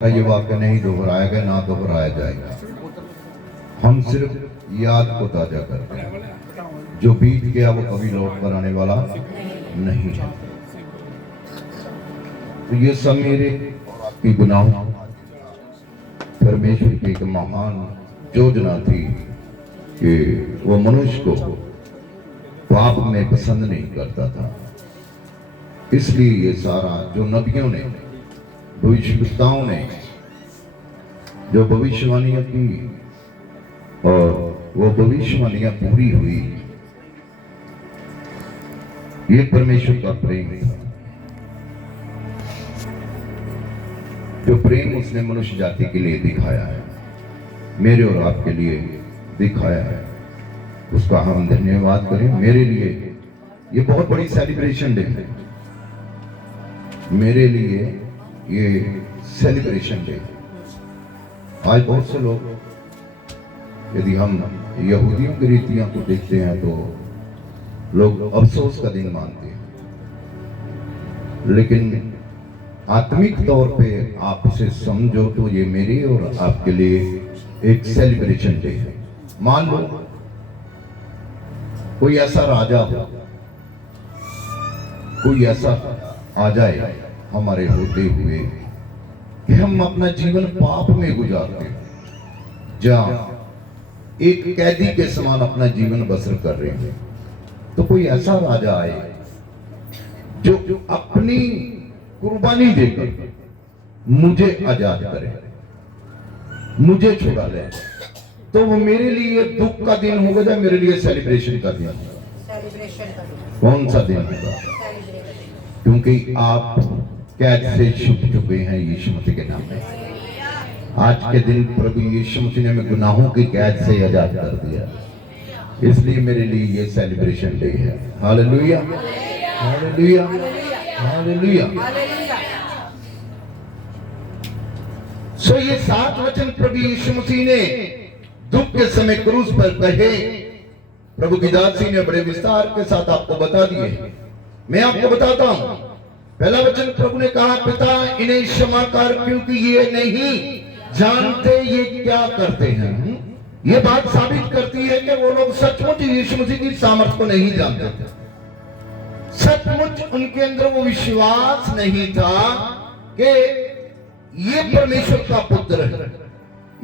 ये वाक्य नहीं दोहराया गया, ना दोहराया जाएगा। हम सिर्फ याद को ताजा करते हैं। जो बीत गया वो कभी लौट कर आने वाला नहीं है। तो ये सब मेरे और आपकी गुनाहों परमेश्वर की एक महान योजना थी कि वो मनुष्य को पाप में पसंद नहीं करता था। इसलिए ये सारा जो नबियों ने, भविष्यवक्ताओं ने जो भविष्यवाणियां की और वो भविष्यवाणियां पूरी हुई, ये परमेश्वर का प्रेम था। जो प्रेम उसने मनुष्य जाति के लिए दिखाया है, मेरे और आपके लिए दिखाया है, उसका हम धन्यवाद करें। मेरे लिए ये बहुत बड़ी सेलिब्रेशन डे है। मेरे लिए ये सेलिब्रेशन डे। आज बहुत से लोग, यदि हम यहूदियों की रीतियों को देखते हैं तो लोग अफसोस का दिन मानते हैं, लेकिन आत्मिक तौर पे आप इसे समझो तो ये मेरे और आपके लिए एक सेलिब्रेशन डे है। मान लो कोई ऐसा राजा हो, कोई ऐसा आ जाए हमारे होते हुए कि हम अपना जीवन पाप में गुजारते हैं, जहां एक कैदी के समान अपना जीवन बसर कर रहे हैं, तो कोई ऐसा राजा आए जो अपनी कुर्बानी देकर मुझे आजाद करे, मुझे छुड़ा ले, तो वो मेरे लिए दुख का दिन होगा या मेरे लिए सेलिब्रेशन का दिन? कौन सा दिन होगा? क्योंकि आप कैद से छूट चुके हैं यीशु मसीह के नाम में। आज के दिन प्रभु यीशु मसीह ने हमें गुनाहों की कैद से आजाद कर दिया, इसलिए मेरे लिए ये सेलिब्रेशन डे है। Hallelujah, hallelujah, hallelujah. सो ये 7 वचन प्रभु यीशु मसीह ने दुख के समय क्रूस पर कहे, प्रभु की दासी ने बड़े विस्तार के साथ आपको बता दिए। मैं आपको बताता हूं। पहला वचन प्रभु ने कहा, पिता इन्हें क्षमा कर, क्योंकि ये नहीं जानते ये क्या करते हैं। ये बात साबित करती है कि वो लोग सचमुच यीशु मसीह की सामर्थ को नहीं जानते थे। सचमुच उनके अंदर वो विश्वास नहीं था कि ये परमेश्वर का पुत्र है,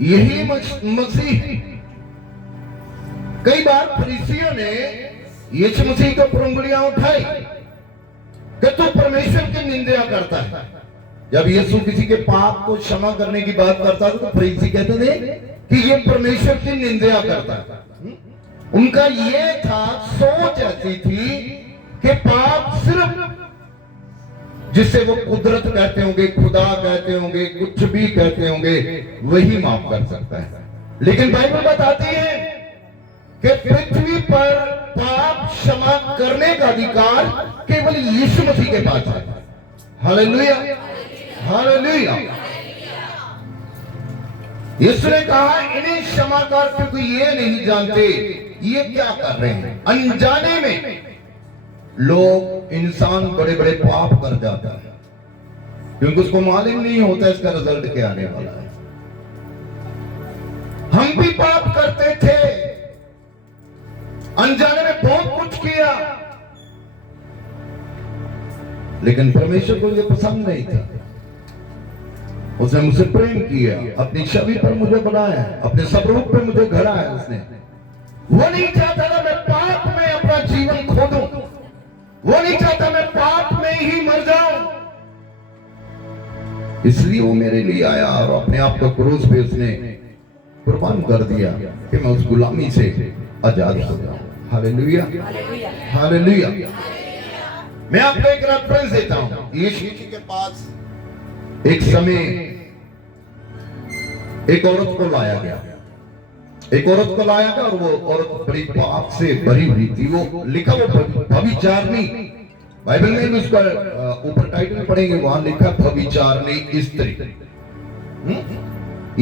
यही मसीह। कई बार फरीसियों ने यीशु मसीह को पर उंगलियां उठाई कि तू परमेश्वर की निंदा करता है। जब यीशु किसी के पाप को क्षमा करने की बात करता था तो फरीसी कहते थे कि ये परमेश्वर की निंदा करता है। उनका ये था, सोच ऐसी थी कि पाप सिर्फ जिसे वो कुदरत कहते होंगे, खुदा कहते होंगे, कुछ भी कहते होंगे, वही माफ कर सकता है। लेकिन बाइबल बताती है कि पृथ्वी पर पाप क्षमा करने का अधिकार केवल यीशु मसीह के पास है। Hallelujah, hallelujah. यीशु ने कहा, इन्हें क्षमा कर, क्योंकि ये नहीं जानते ये क्या कर रहे हैं। अनजाने में लोग, इंसान बड़े बड़े पाप कर जाता है क्योंकि उसको मालूम नहीं होता इसका रिजल्ट क्या आने वाला है। हम भी पाप करते थे, अनजाने में बहुत कुछ किया, लेकिन परमेश्वर को यह पसंद नहीं था। उसने मुझसे प्रेम किया, अपनी छवि पर मुझे बनाया, अपने स्वरूप पे मुझे गढ़ा है उसने। वो नहीं चाहता था मैं पाप में अपना जीवन खो दूं, वो नहीं चाहता मैं पाप में ही मर जाऊं। इसलिए वो मेरे लिए आया और अपने आप को क्रूस पे उसने कुर्बान कर दिया कि मैं उस गुलामी से आजाद हो जाऊं। Hallelujah, hallelujah. मैं आपको एक रेफरेंस देता हूं। यीशु के पास एक समय एक औरत को लाया गया, एक औरत को लाया गया, और वो औरत बड़ी पाप से भरी हुई थी। वो लिखा, वो व्यभिचारिणी। बाइबल में भी उसका ऊपर टाइटल पढ़ेंगे, वहां लिखा व्यभिचारिणी स्त्री।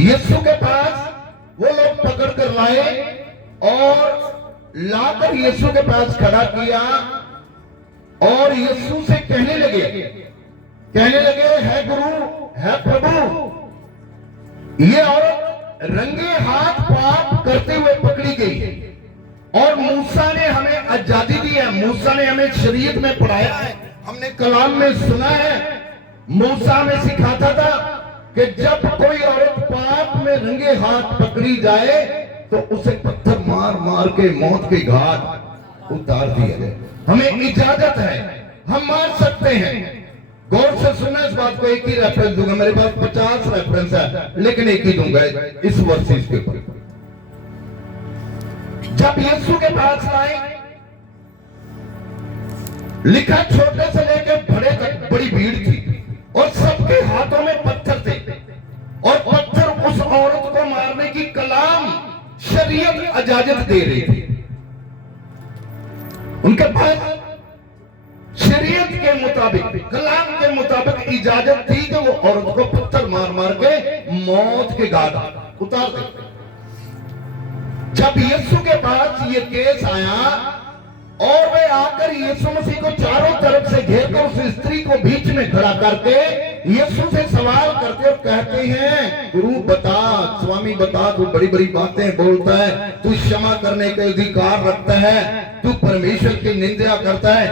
यीशु के पास वो लोग पकड़ कर लाए और लाकर यीशु के पास खड़ा किया और यीशु से कहने लगे, है गुरु, है प्रभु, ये औरत रंगे हाथ पाप करते हुए पकड़ी गई और मूसा ने हमें आजादी दी है, मूसा ने हमें शरीयत में पढ़ाया है, हमने कलाम में सुना है। मूसा में सिखाता था कि जब कोई औरत पाप में रंगे हाथ पकड़ी जाए तो उसे पत्थर मार मार के मौत के घाट उतार दिया जाए। हमें इजाजत है, हम मार सकते हैं। गौर से सुनना इस बात को, एक ही रेफरेंस दूंगा, मेरे पास 50 रेफरेंस है लेकिन एक ही दूंगा इस वर्सेस के ऊपर। जब यीशु के पास आए, लिखा छोटे से लेकर बड़े तक बड़ी भीड़ थी और सबके हाथों में पत्थर थे और पत्थर उस औरत को मारने की कलाम शरीयत इजाजत दे रही थी। उनके पास शरीयत के मुताबिक, कलाम के मुताबिक इजाजत थी कि वो औरत को पत्थर मार मार के मौत के घाट उतार देते। जब यीशु के पास ये केस आया और वे आकर यीशु मसीह को चारों तरफ से घेरकर उस स्त्री को बीच में खड़ा करके यीशु से सवाल करते और कहते हैं, गुरु बता, स्वामी बता, तू बड़ी बड़ी बातें बोलता है, तू क्षमा करने के अधिकार रखता है, तू परमेश्वर की निंदा करता है,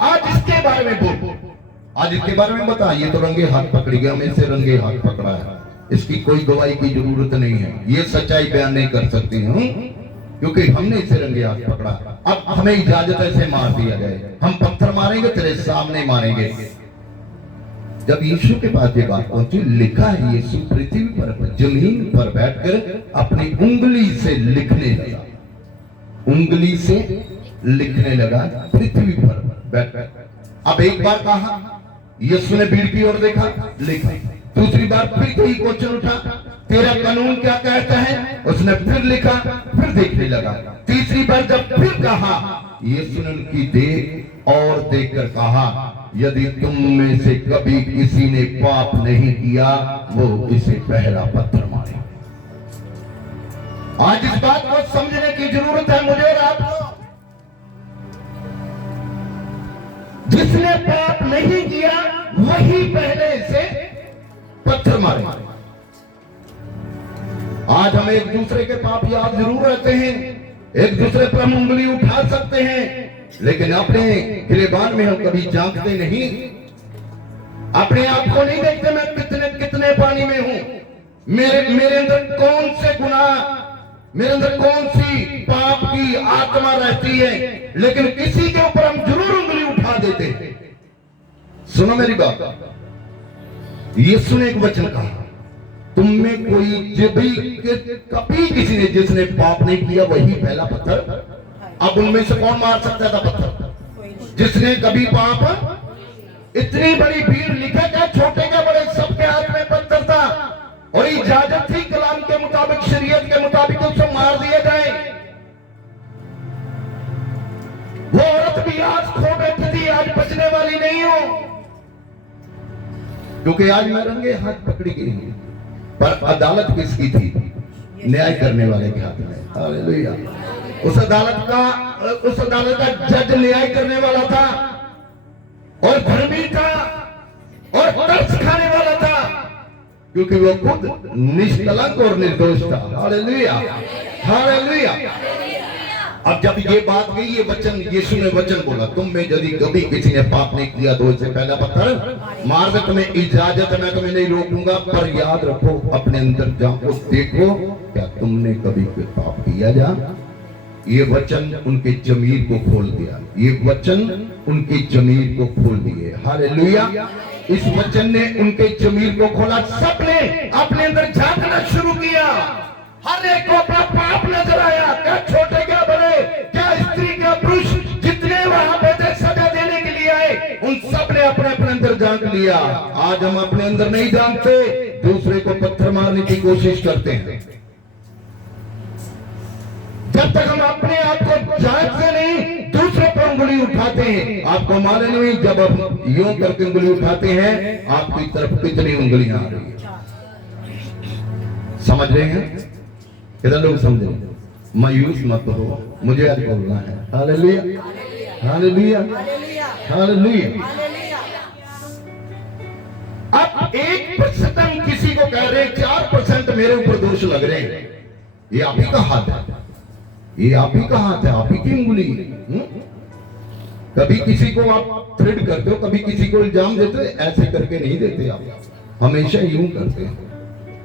आज इसके बारे में बोल, आज इसके बारे में बता। ये तो रंगे हाथ पकड़ी गया, हमें से रंगे हाथ पकड़ा है, इसकी कोई गवाही की जरूरत नहीं है, ये सच्चाई बयान नहीं कर सकती हूँ क्योंकि हमने इसे रंगे हाथ पकड़ा। अब हमें इजाजत है इसे मार दिया जाए, हम पत्थर मारेंगे, तेरे सामने मारेंगे। जब यीशु के पास ये बात पहुंची, लिखा है यीशु पृथ्वी पर जमीन पर बैठकर अपनी उंगली से लिखने लगा, उंगली से लिखने लगा पृथ्वी पर बैठकर। अब एक बार कहा, यीशु ने भीड़ की ओर देखा, लिखा। दूसरी बार फिर यही क्वेश्चन उठा, तेरा कानून क्या कहता है? उसने फिर लिखा, फिर देखने लगा। तीसरी बार जब फिर कहा, यीशु ने उनकी देख और देखकर कहा, यदि तुम में से कभी किसी ने पाप नहीं किया वो इसे पहला पत्थर मारे। आज इस बात को समझने की जरूरत है मुझे और आपको। जिसने पाप नहीं किया वही पहले इसे पत्थर मारे। आज हम एक दूसरे के पाप याद जरूर रहते हैं, एक दूसरे पर हम उंगली उठा सकते हैं, लेकिन अपने गिरेबान में हम कभी झांकते नहीं, अपने आप को नहीं देखते मैं कितने कितने पानी में हूं, मेरे अंदर कौन से गुनाह, मेरे अंदर कौन सी पाप की आत्मा रहती है, लेकिन किसी के ऊपर हम जरूर उंगली उठा देते हैं। सुनो मेरी बात, यीशु ने एक वचन कहा, तुम में कोई जब भी कभी किसी ने जिसने पाप नहीं किया वही पहला पत्थर। अब उनमें से कौन मार सकता था पत्थर? जिसने कभी पाप, इतनी बड़ी भीड़, लिखा क्या छोटे क्या बड़े सबके हाथ में पत्थर था और इजाजत थी कलाम के मुताबिक, शरीयत के मुताबिक उसे मार दिया जाए। वो औरत भी आज खो बैठी थी, आज बचने वाली नहीं हो, क्योंकि आज मैं रंगे हाथ पकड़ी गई हूं। पर अदालत किसकी थी? न्याय करने वाले के हाथ में। हालेलुया। उस अदालत का जज न्याय करने वाला था और धर्मी था और कर्ज खाने वाला था, क्योंकि वो खुद निष्कलंक और निर्दोष था। Hallelujah, hallelujah. अब जब ये बात गई, ये वचन, यीशु ने वचन बोला, तुम में यदि कभी किसी ने पाप नहीं किया तो इससे पहला पत्थर मार दे। तुम्हें इजाजत है, मैं तुम्हें नहीं रोकूंगा, पर याद रखो, अपने अंदर जाओ, देखो क्या तुमने कभी कोई पाप किया। जा ये वचन उनके जमीर को खोल दिया, ये वचन उनके जमीर को खोल दिए। हालेलुया। इस वचन ने उनके जमीर को खोला, सबने अपने अंदर झांकना शुरू किया, हर एक को अपना पाप नजर आया, क्या छोटे क्या बड़े, क्या स्त्री क्या पुरुष, जितने वहां पे थे सजा देने के लिए आए, उन सब ने अपने अपने अंदर झांक लिया। आज हम अपने अंदर नहीं झांकते, दूसरे को पत्थर मारने की कोशिश करते हैं। जब तक हम अपने आप को झांकते नहीं, दूसरे पर उंगली उठाते हैं। आपको मालूम नहीं, जब आप यूं करके उंगली उठाते हैं, आपकी तरफ कितनी उंगलियां आ रही है। समझ रहे हैं? कितने लोग समझ रहे हैं? मायूस मत हो, मुझे आज बोलना है। Hallelujah, hallelujah, hallelujah. अब 1% हम किसी को कह रहे हैं, 4% 100% मेरे ऊपर दोष लग रहे हैं। ये आप ही का हाथ है, ये आप ही का हाथ है, आप ही की उंगली। कभी किसी को आप थ्रेड करते हो, कभी किसी को इल्जाम देते हो, ऐसे करके नहीं देते आप, हमेशा यूं करते हैं,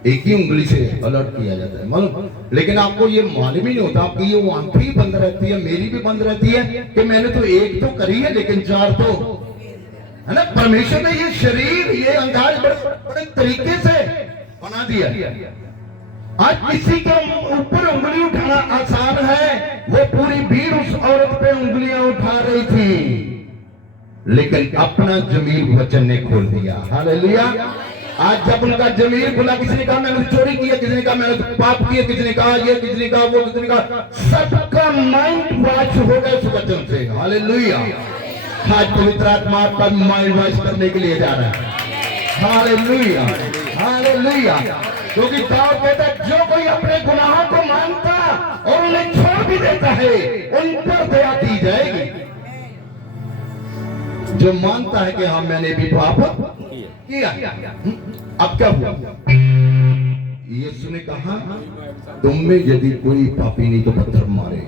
एक ही उंगली से अलर्ट किया जाता है मालूम। लेकिन आपको ये मालूम ही नहीं होता, आपकी ये आंखें ही बंद रहती है, मेरी भी बंद रहती है कि मैंने तो एक तो करी है लेकिन 4 तो है ना। परमेश्वर ने ये शरीर, ये अंदाज बड़े तरीके से बना दिया। आज किसी के ऊपर उंगली उठाना आसान है, वो पूरी भीड़ उस औरत पे उंगलियां उठा रही थी, लेकिन अपना जमीर वचन ने खोल दिया। हालेलुया। आज जब उनका जमीर खुला, किसी ने कहा मैंने चोरी किया, किसी ने कहा मैंने पाप किया, किसी ने कहा ये, किसी ने कहा वो, किसी ने कहा, सबका माइंड वॉश हो गया उस वचन से। हालेलुया। आज पवित्र आत्मा आपका माइंड वॉश करने के लिए जा रहा है। Hallelujah, hallelujah. क्योंकि दाऊद कहता है जो कोई अपने गुनाहों को मानता और उन्हें छोड़ भी देता है, उन पर दया दी जाएगी। जो मानता है कि हाँ मैंने भी पाप किया। अब क्या हुआ? यीशु ने कहा तुम में यदि कोई पापी नहीं तो पत्थर मारे,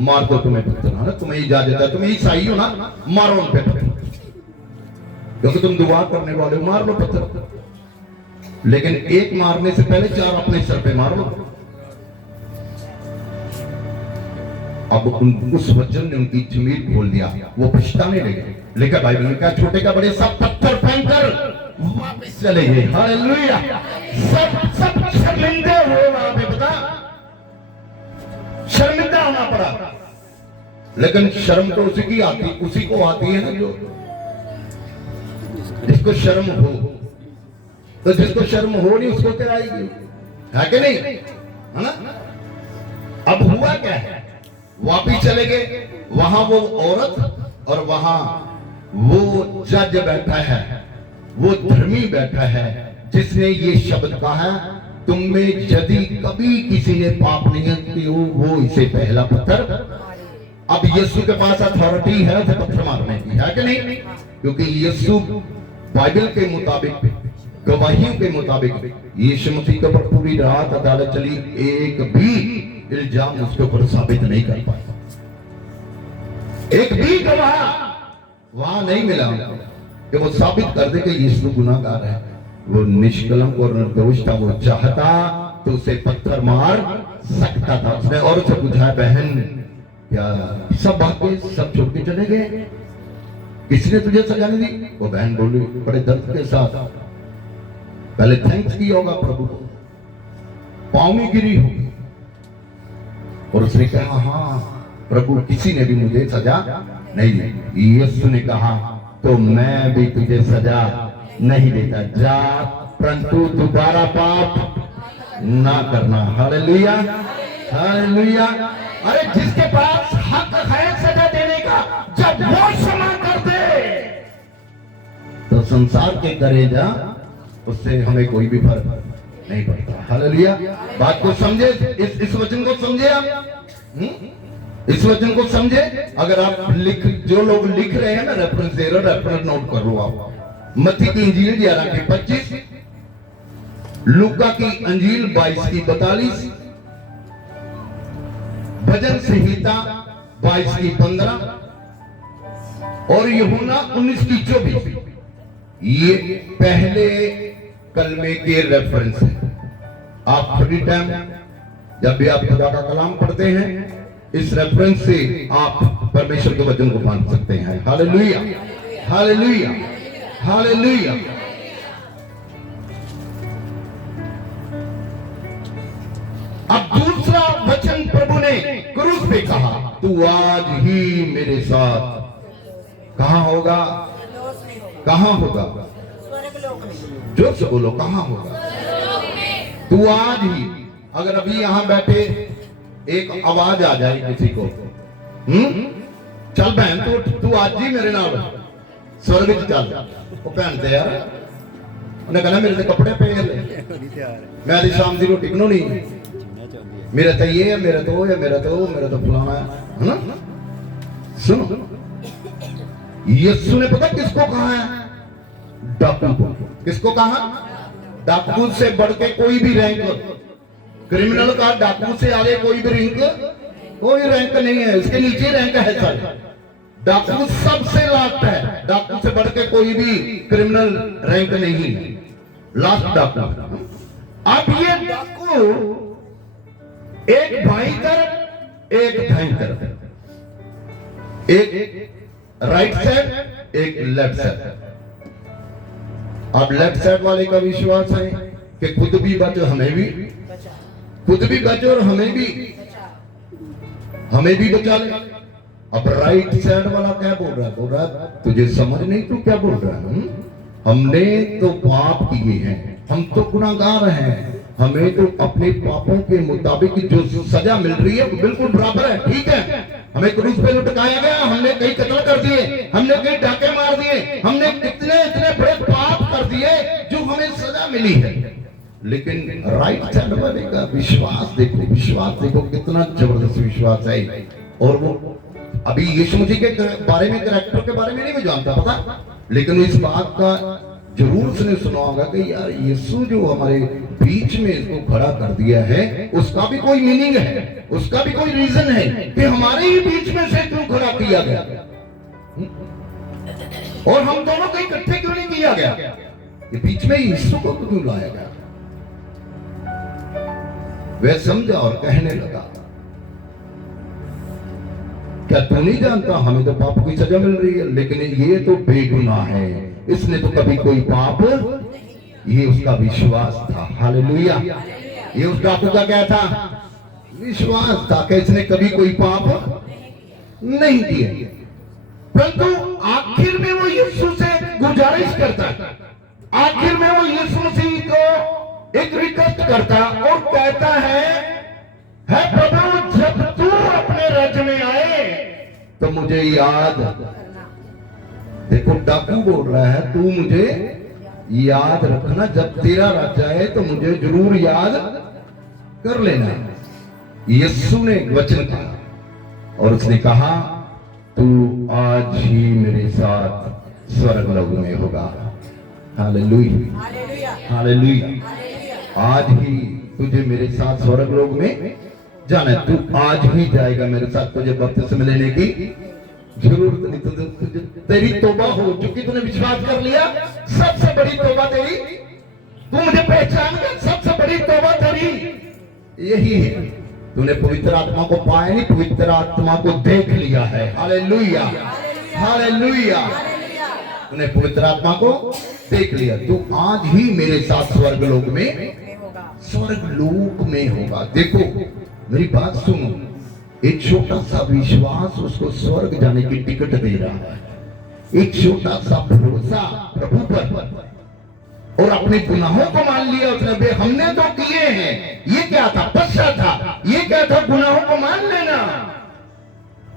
मार दो तुम्हें पत्थर, है ना, तुम्हें इजाजत है, तुम्हें ईसाई हो ना, मारो उन पे पत्थर, क्योंकि तुम दुआ करने वाले हो, मार लो पत्थर। लेकिन एक मारने से पहले 4 अपने सर पे मार लो। अब उस वचन ने उनकी जमीर खोल दिया, वो पछताने लगे। लेकिन बाइबल में क्या, छोटे का बड़े सब पत्थर फेंककर वापस चले गए। हालेलुया। सब शर्मिंदे हुए वहां पे, पता, शर्मिंदा होना पड़ा। लेकिन शर्म तो उसी को आती है ना जो जिसको शर्म हो। तो जिसको शर्म हो नहीं उसको क्या आएगी, है कि नहीं, है ना। अब हुआ क्या है, वापिस चले गए, वहां वो औरत और वहां वो जज बैठा है, वो धर्मी बैठा है, जिसने ये शब्द कहा है तुम में यदि कभी किसी ने पाप नहीं किया वो इसे पहला पत्थर। अब यीशु के पास अथॉरिटी है तो पत्थर मारने की, है कि नहीं, क्योंकि यीशु बाइबल के मुताबिक, गवाहियों के मुताबिक यीशु मसीह के ऊपर पूरी रात अदालत चली, एक भी इल्जाम उसके ऊपर साबित नहीं कर पाया, एक भी गवाह वहां नहीं मिला कि वो साबित कर दे कि यीशु गुनाहगार है। वो निष्कलंक और निर्दोष था, वो चाहता तो उसे पत्थर मार सकता था। उसने और से पूछा बहन क्या सब बातें सब छोड़ के चले गए, किसने तुझे सजा नहीं दी? वो बहन बोली बड़े दर्द के साथ, पहले थैंक्स किया होगा प्रभु को, पांव में गिरी होगी और उसने कहा हाँ प्रभु किसी ने भी मुझे सजा नहीं दी। यीशु ने कहा तो मैं भी तुझे सजा नहीं देता, जा परंतु दोबारा पाप ना करना। Hallelujah, hallelujah. अरे जिसके पास हक है सजा देने का, जब वो क्षमा कर दे तो संसार के करेजा उससे हमें कोई भी फर्क नहीं पड़ता। हालेलुया। बात को समझे, इस वचन को समझे आप, इस वचन को समझे। अगर आप जो लोग लिख रहे हैं ना रेफरेंस दे रहे, रेफरेंस नोट कर लो आप। मत्ती की इंजील 11 की 25, लूका की अंजील 22 की 42, भजन संहिता 22 की 15 और यूहन्ना 19 की 24। ये पहले कलमे के रेफरेंस है। आप फ्री टाइम जब भी आप खुदा का कलाम पढ़ते हैं, इस रेफरेंस से आप परमेश्वर के वचन को मान सकते हैं। Hallelujah, hallelujah, hallelujah. अब दूसरा वचन प्रभु ने क्रूस पे कहा, तू आज ही मेरे साथ कहां होगा, कहां होगा, जोर से बोलो कहां होगा, तू आज ही। अगर अभी यहां बैठे एक आवाज आ जाए किसी को, चल बहन तू आज ही मेरे नाल स्वर्ग च चल, वो भैन ते यार उन्हें कहना मेरे तो कपड़े पे मैं आज शाम की रोटी बनानी, मेरा तो ये है, मेरा तो वो है, मेरा तो वो, मेरा तो फलाना है ना। सुनो, यीशु ने पता किसको कहा है? डाकू को। किसको कहा? डाकू से बढ़ के कोई भी रैंक, क्रिमिनल का डाकू से आगे कोई भी कोई रैंक नहीं है, इसके नीचे रैंक है सर। डाकू सबसे लास्ट है, डाकू से बढ़ के कोई भी क्रिमिनल रैंक नहीं है, लास्ट डाकू। अब ये डाकू एक बाईं तरफ एक दाईं तरफ, एक राइट साइड एक लेफ्ट साइड। अब लेफ्ट साइड वाले का विश्वास है कि खुद भी बचो हमें भी, खुद भी बचो और हमें भी बचा ले। अब राइट साइड वाला क्या बोल रहा है? बोल रहा है तुझे समझ नहीं, तू क्या बोल रहा है? हमने तो पाप किए हैं, हम तो गुनाहगार हैं, हमें तो अपने पापों के मुताबिक जो सजा मिल रही है वो बिल्कुल बराबर है, ठीक है। हमें क्रूस पे लटकाया गया, हमने कई कत्ल कर दिए, हमने कई डाके मार दिए, हमने कितने इतने बड़े पाप कर दिए जो हमें सजा मिली है। लेकिन राइट साइड वाले का विश्वास देखो, विश्वास देखो कितना जबरदस्त विश्वास है। और वो अभी यीशु मसीह के बारे में, कैरेक्टर के बारे में नहीं मैं जानता पता, लेकिन इस बात का जरूर उसने सुना होगा कि यार यीशु जो हमारे बीच में इसको खड़ा कर दिया है उसका भी कोई मीनिंग है, उसका भी कोई रीजन है कि हमारे ही बीच में से क्यों खड़ा किया गया, और हम दोनों को इकट्ठे क्यों नहीं किया गया, ये बीच में यीशु को क्यों लाया गया। वह समझा और कहने लगा क्या तू नहीं जानता हमें तो पाप की सजा मिल रही है, लेकिन ये तो बेगुनाह है, इसने तो कभी कोई पाप, ये उसका विश्वास था। हालेलुया। ये उस डाकू का क्या था? विश्वास था कि इसने कभी कोई पाप नहीं किया। परंतु आखिर में वो यीशु से गुजारिश करता है, आखिर में वो यीशु मसीह को एक रिक्वेस्ट करता और कहता है प्रभु जब तू अपने राज्य में आए तो मुझे याद, देखो डाकू बोल रहा है तू मुझे याद रखना, जब तेरा राज्य आए तो मुझे जरूर याद कर लेना। यीशु ने एक वचन कहा और उसने कहा तू आज ही मेरे साथ स्वर्ग लोक में होगा। Hallelujah, hallelujah. आज ही तुझे मेरे साथ स्वर्ग लोक में जाना है, तू आज ही जाएगा मेरे साथ, तुझे बपतिस्मा लेने की जरूरत नहीं, तुझे तेरी तौबा हो चुकी, तूने विश्वास कर लिया, सबसे बड़ी तौबा तेरी, तू मुझे पहचान कर, सबसे बड़ी तौबा तेरी यही है, तूने पवित्र आत्मा को पाया नहीं, पवित्र आत्मा को देख लिया है। Hallelujah, hallelujah. तूने पवित्र आत्मा को देख लिया, तू आज ही मेरे साथ स्वर्ग लोक में, स्वर्ग लोक में होगा। देखो मेरी बात सुनो, एक छोटा सा विश्वास उसको स्वर्ग जाने की टिकट दे रहा है, एक छोटा सा भरोसा प्रभु पर, और अपने गुनाहों को मान लिया उसने, हमने तो किए हैं, ये क्या था? पश्चाताप था, ये क्या था? गुनाहों को मान लेना।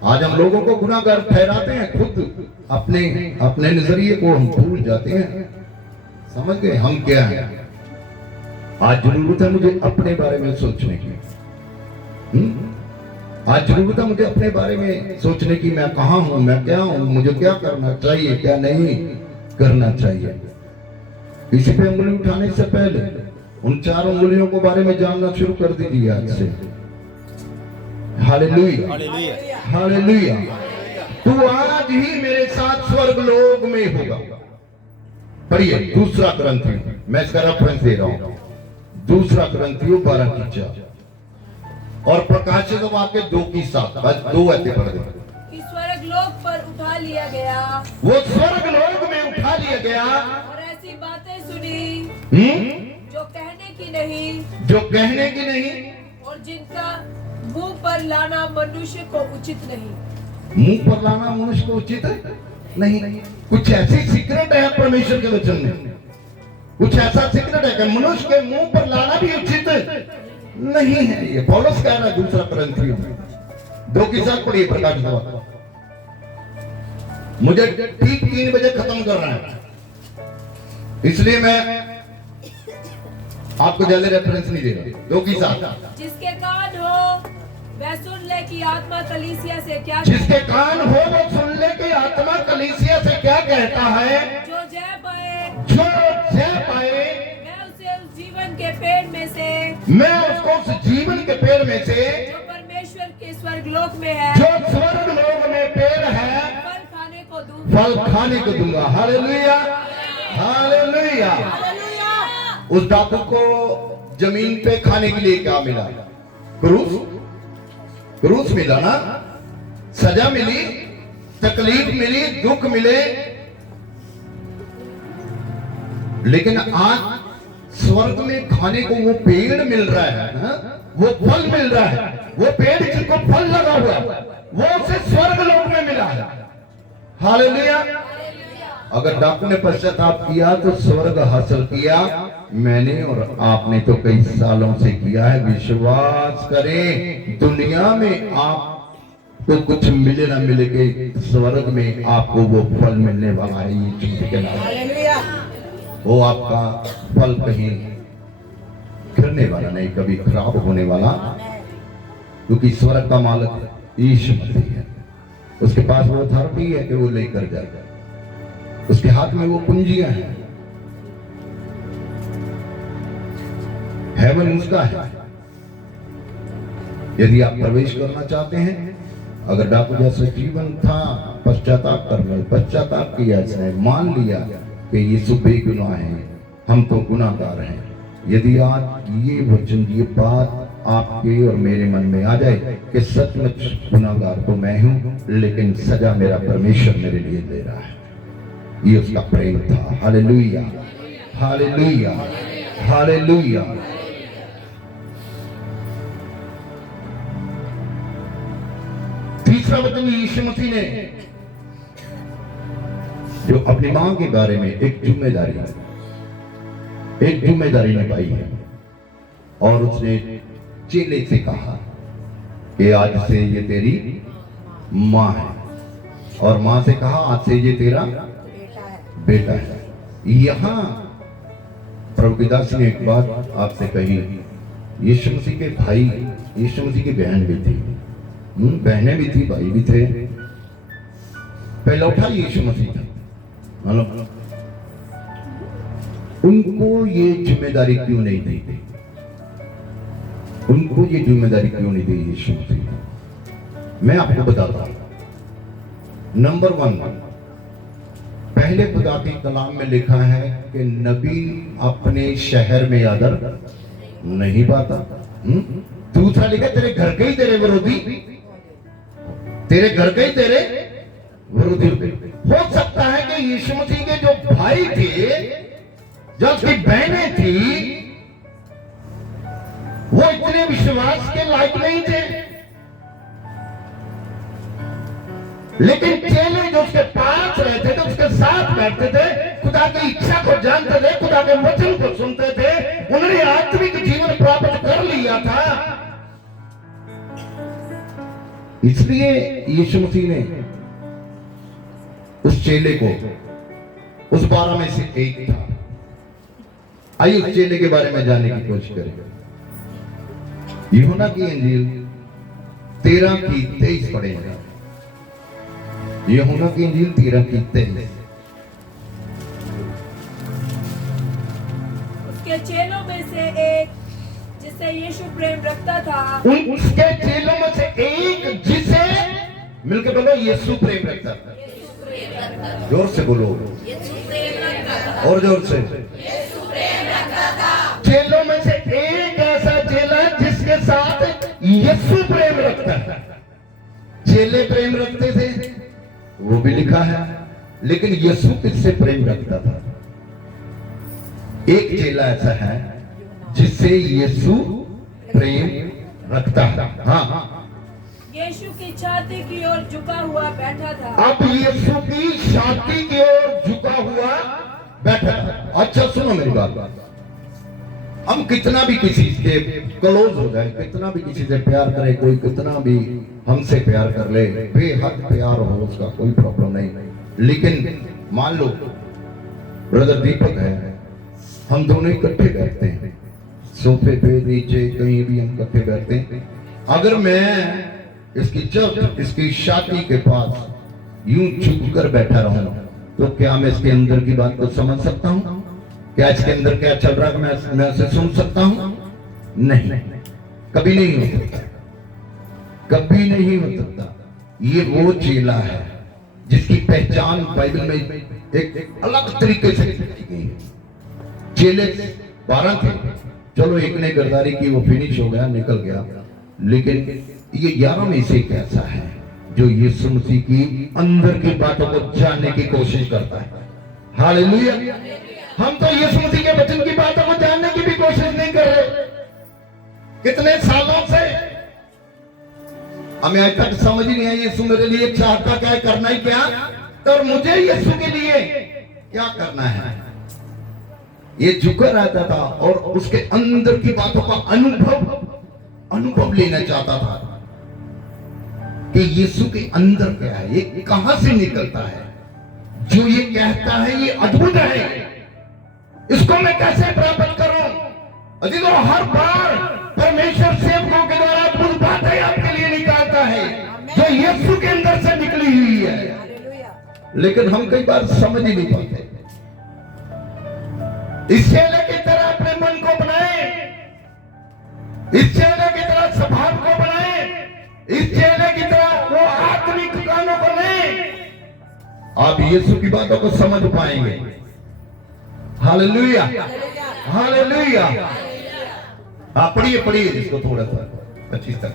आज हम लोगों को गुनाहगार ठहराते हैं, खुद अपने नजरिए को हम भूल जाते हैं, समझ गए हम क्या है। आज जरूरत है मुझे अपने बारे में सोचने की, आज जरूरत है मुझे अपने बारे में सोचने की, मैं कहां हूं, मैं क्या हूं, मुझे क्या करना चाहिए, क्या नहीं करना चाहिए। किसी पे उंगली उठाने से पहले उन 4 उंगलियों के बारे में जानना शुरू कर दीजिए आज से। Hallelujah, hallelujah. तू आज ही मेरे साथ स्वर्ग लोक में होगा। पढ़िए दूसरा ग्रंथियों, मैं इसका रेफरेंस दे रहा हूं, दूसरा ग्रंथियों 12:4 और प्रकाशित वाक्य 2:7, बस 2 ऐसे पढ़ दे। स्वर्ग लोक पर उठा लिया गया, वो स्वर्ग लोक में उठा लिया गया और ऐसी बातें सुनी जो कहने की नहीं, जो कहने की नहीं, और जिनका मुंह पर लाना मनुष्य को उचित नहीं। मुंह पर लाना मनुष्य को उचित नहीं। कुछ ऐसी सीक्रेट है परमेश्वर के वचन में, कुछ ऐसा सीक्रेट है कि मनुष्य के मुंह पर लाना भी उचित नहीं है। ये पौलुस कह रहा है दूसरा कुरिन्थियों 2:7 पढ़िए प्रकाशित वाक्य। मुझे ठीक 3 बजे खत्म कर रहा है, इसलिए मैं आपको जल्दी रेफरेंस नहीं दे रहा। 2:7 जिसके कान हो वह सुन ले कि आत्मा कलीसिया से क्या, जिसके कान हो वो सुन ले कि आत्मा कलीसिया से क्या कहता है। जो जय पाए मैं उसे पेड़ में से, मैं उसको उस जीवन के पेड़ में से, जो परमेश्वर के स्वर्गलोक में है, जो स्वर्ग लोक में पेड़ है, फल खाने को दूंगा। फल खाने को दूंगा। Hallelujah, hallelujah. उस डाकू को जमीन पे खाने के लिए क्या मिला? क्रूस, क्रूस मिला ना, सजा मिली, तकलीफ मिली, दुख मिले। लेकिन आज स्वर्ग में खाने को वो पेड़ मिल रहा है ना, वो फल मिल रहा है, वो पेड़ जिसको फल लगा हुआ वो उसे स्वर्ग लोक में मिला है। हालेलुया। अगर डाकू ने पश्चाताप किया तो स्वर्ग हासिल किया। मैंने और आपने तो कई सालों से किया है। विश्वास करें, दुनिया में आपको कुछ मिले ना मिले के स्वर्ग में आपको वो फल मिलने वाला है। ये चीज के नाम वो आपका फल कहीं गिरने वाला नहीं, कभी खराब होने वाला, क्योंकि स्वर्ग का मालिक यीशु मसीह है। उसके पास वो अथॉरिटी है कि वो लेकर जाएगा। उसके हाथ में वो कुंजियां हैं। हेवन उसका है। यदि आप प्रवेश करना चाहते हैं, अगर डाकू जैसा जीवन था, पश्चाताप करना, पश्चाताप किया, इसने मान लिया कि यीशु बेगुनाह है, हम तो गुनाहगार हैं। यदि आज ये वचन, ये बात आपके और मेरे मन में आ जाए कि सचमुच गुनाहगार तो मैं हूं, लेकिन सजा मेरा परमेश्वर मेरे लिए दे रहा है, ये उसका प्रेम था। Hallelujah, hallelujah, hallelujah. तीसरा वचन यीशु मसीह ने जो अपनी मां के बारे में एक जिम्मेदारी निभाई है, और उसने चेले से कहा कि आज से ये तेरी मां है, और मां से कहा आज से ये तेरा बेटा है। यहां प्रभु की दास ने एक बात आपसे कही, यीशु मसीह के भाई, यीशु मसीह की बहन भी थी, बहनें भी थी, भाई भी थे। पहला उठा यीशु मसीह था, मतलब उनको ये जिम्मेदारी क्यों नहीं दी गई? उनको ये जिम्मेदारी क्यों नहीं दी यीशु मसीह? मैं आपको बताता हूं। नंबर 1, पहले खुदा के कलाम में लिखा है कि नबी अपने शहर में आदर नहीं पाता। दूसरा लिखा तेरे घर के ही तेरे विरोधी, तेरे घर के ही तेरे विरोधी। हो सकता है कि यीशु मसीह के जो भाई थे, जो उसकी बहनें थी, वो इतने विश्वास के लायक नहीं थे, लेकिन चेले जो उसके पास रहते थे, उसके साथ बैठते थे, खुदा की इच्छा को जानते थे, खुदा के वचन को सुनते थे, उन्होंने आत्मिक जीवन प्राप्त कर लिया था। इसलिए यीशु मसीह ने उस चेले को, उस 12 में से एक था। आइए उस चेले के बारे में जानने की कोशिश करेंगे। यूहन्ना की इंजील 13:23 पढ़ेंगे। यूहन्ना की इंजील 13:23। उसके चेलों में से एक जिसे यीशु प्रेम रखता था, उसके चेलों में से एक जिसे, मिलकर बोलो, यीशु प्रेम रखता था। जोर से बोलो, और जोर से। चेलों में से एक ऐसा चेला जिसके साथ यीशु प्रेम रखता था। चेले प्रेम रखते थे, वो भी लिखा है, लेकिन यीशु किससे प्रेम रखता था? एक चेला ऐसा है जिससे यीशु प्रेम रखता है। हाँ, यीशु की छाती की ओर झुका हुआ बैठा था। अब यीशु की छाती की ओर झुका हुआ बैठा था। अच्छा सुनो मेरी बात, हम कितना भी किसी से क्लोज हो जाए, कितना भी किसी से प्यार करे, कोई कितना भी हमसे प्यार कर ले, बेहद प्यार हो, उसका कोई प्रॉब्लम नहीं, लेकिन मान लो ब्रदर दीपक है, हम दोनों इकट्ठे बैठते हैं, सोफे पे, नीचे, कहीं भी हम इकट्ठे बैठते हैं। अगर मैं इसकी छाती के पास यूं झुक कर बैठा रहूं, तो क्या मैं इसके अंदर की बात को समझ सकता हूं? क्या इसके अंदर क्या चल रहा है मैं उसे सुन सकता हूं? नहीं, कभी नहीं हो सकता, कभी नहीं हो सकता। ये वो चेला है जिसकी पहचान बाइबल में एक अलग तरीके से की गई है। चेले 12 थे, चलो एक ने गद्दारी की, वो फिनिश हो गया, निकल गया, लेकिन ये 11 में से एक ऐसा है जो यीशु मसीह की अंदर की बातों को जानने की कोशिश करता है। हालेलुया। हम तो यीशु मसीह के वचन की बातों को जानने की भी कोशिश नहीं कर रहे। कितने सालों से हमें आज तक समझ ही नहीं आई यीशु मेरे लिए चाहता क्या है, करना ही क्या, और मुझे यीशु के लिए क्या करना है। ये झुका रहता था और उसके अंदर की बातों का अनुभव लेना चाहता था कि यीशु के अंदर क्या है, ये कहां से निकलता है, जो ये कहता है ये अद्भुत है, इसको मैं कैसे प्राप्त करूं। अजी तो हर बार परमेश्वर सेवकों के द्वारा कुछ बातें आपके लिए निकालता है जो यीशु के अंदर से निकली हुई है, लेकिन हम कई बार समझ ही नहीं पाते। इस चेले की तरह अपने मन को बनाए, इस चेले की तरह स्वभाव को बनाए, इस चेले की तरह वो आत्मिक कानों को लें, आप यीशु की बातों को समझ पाएंगे। Hallelujah, hallelujah. आप पढ़िए इसको थोड़ा सा 25 तक।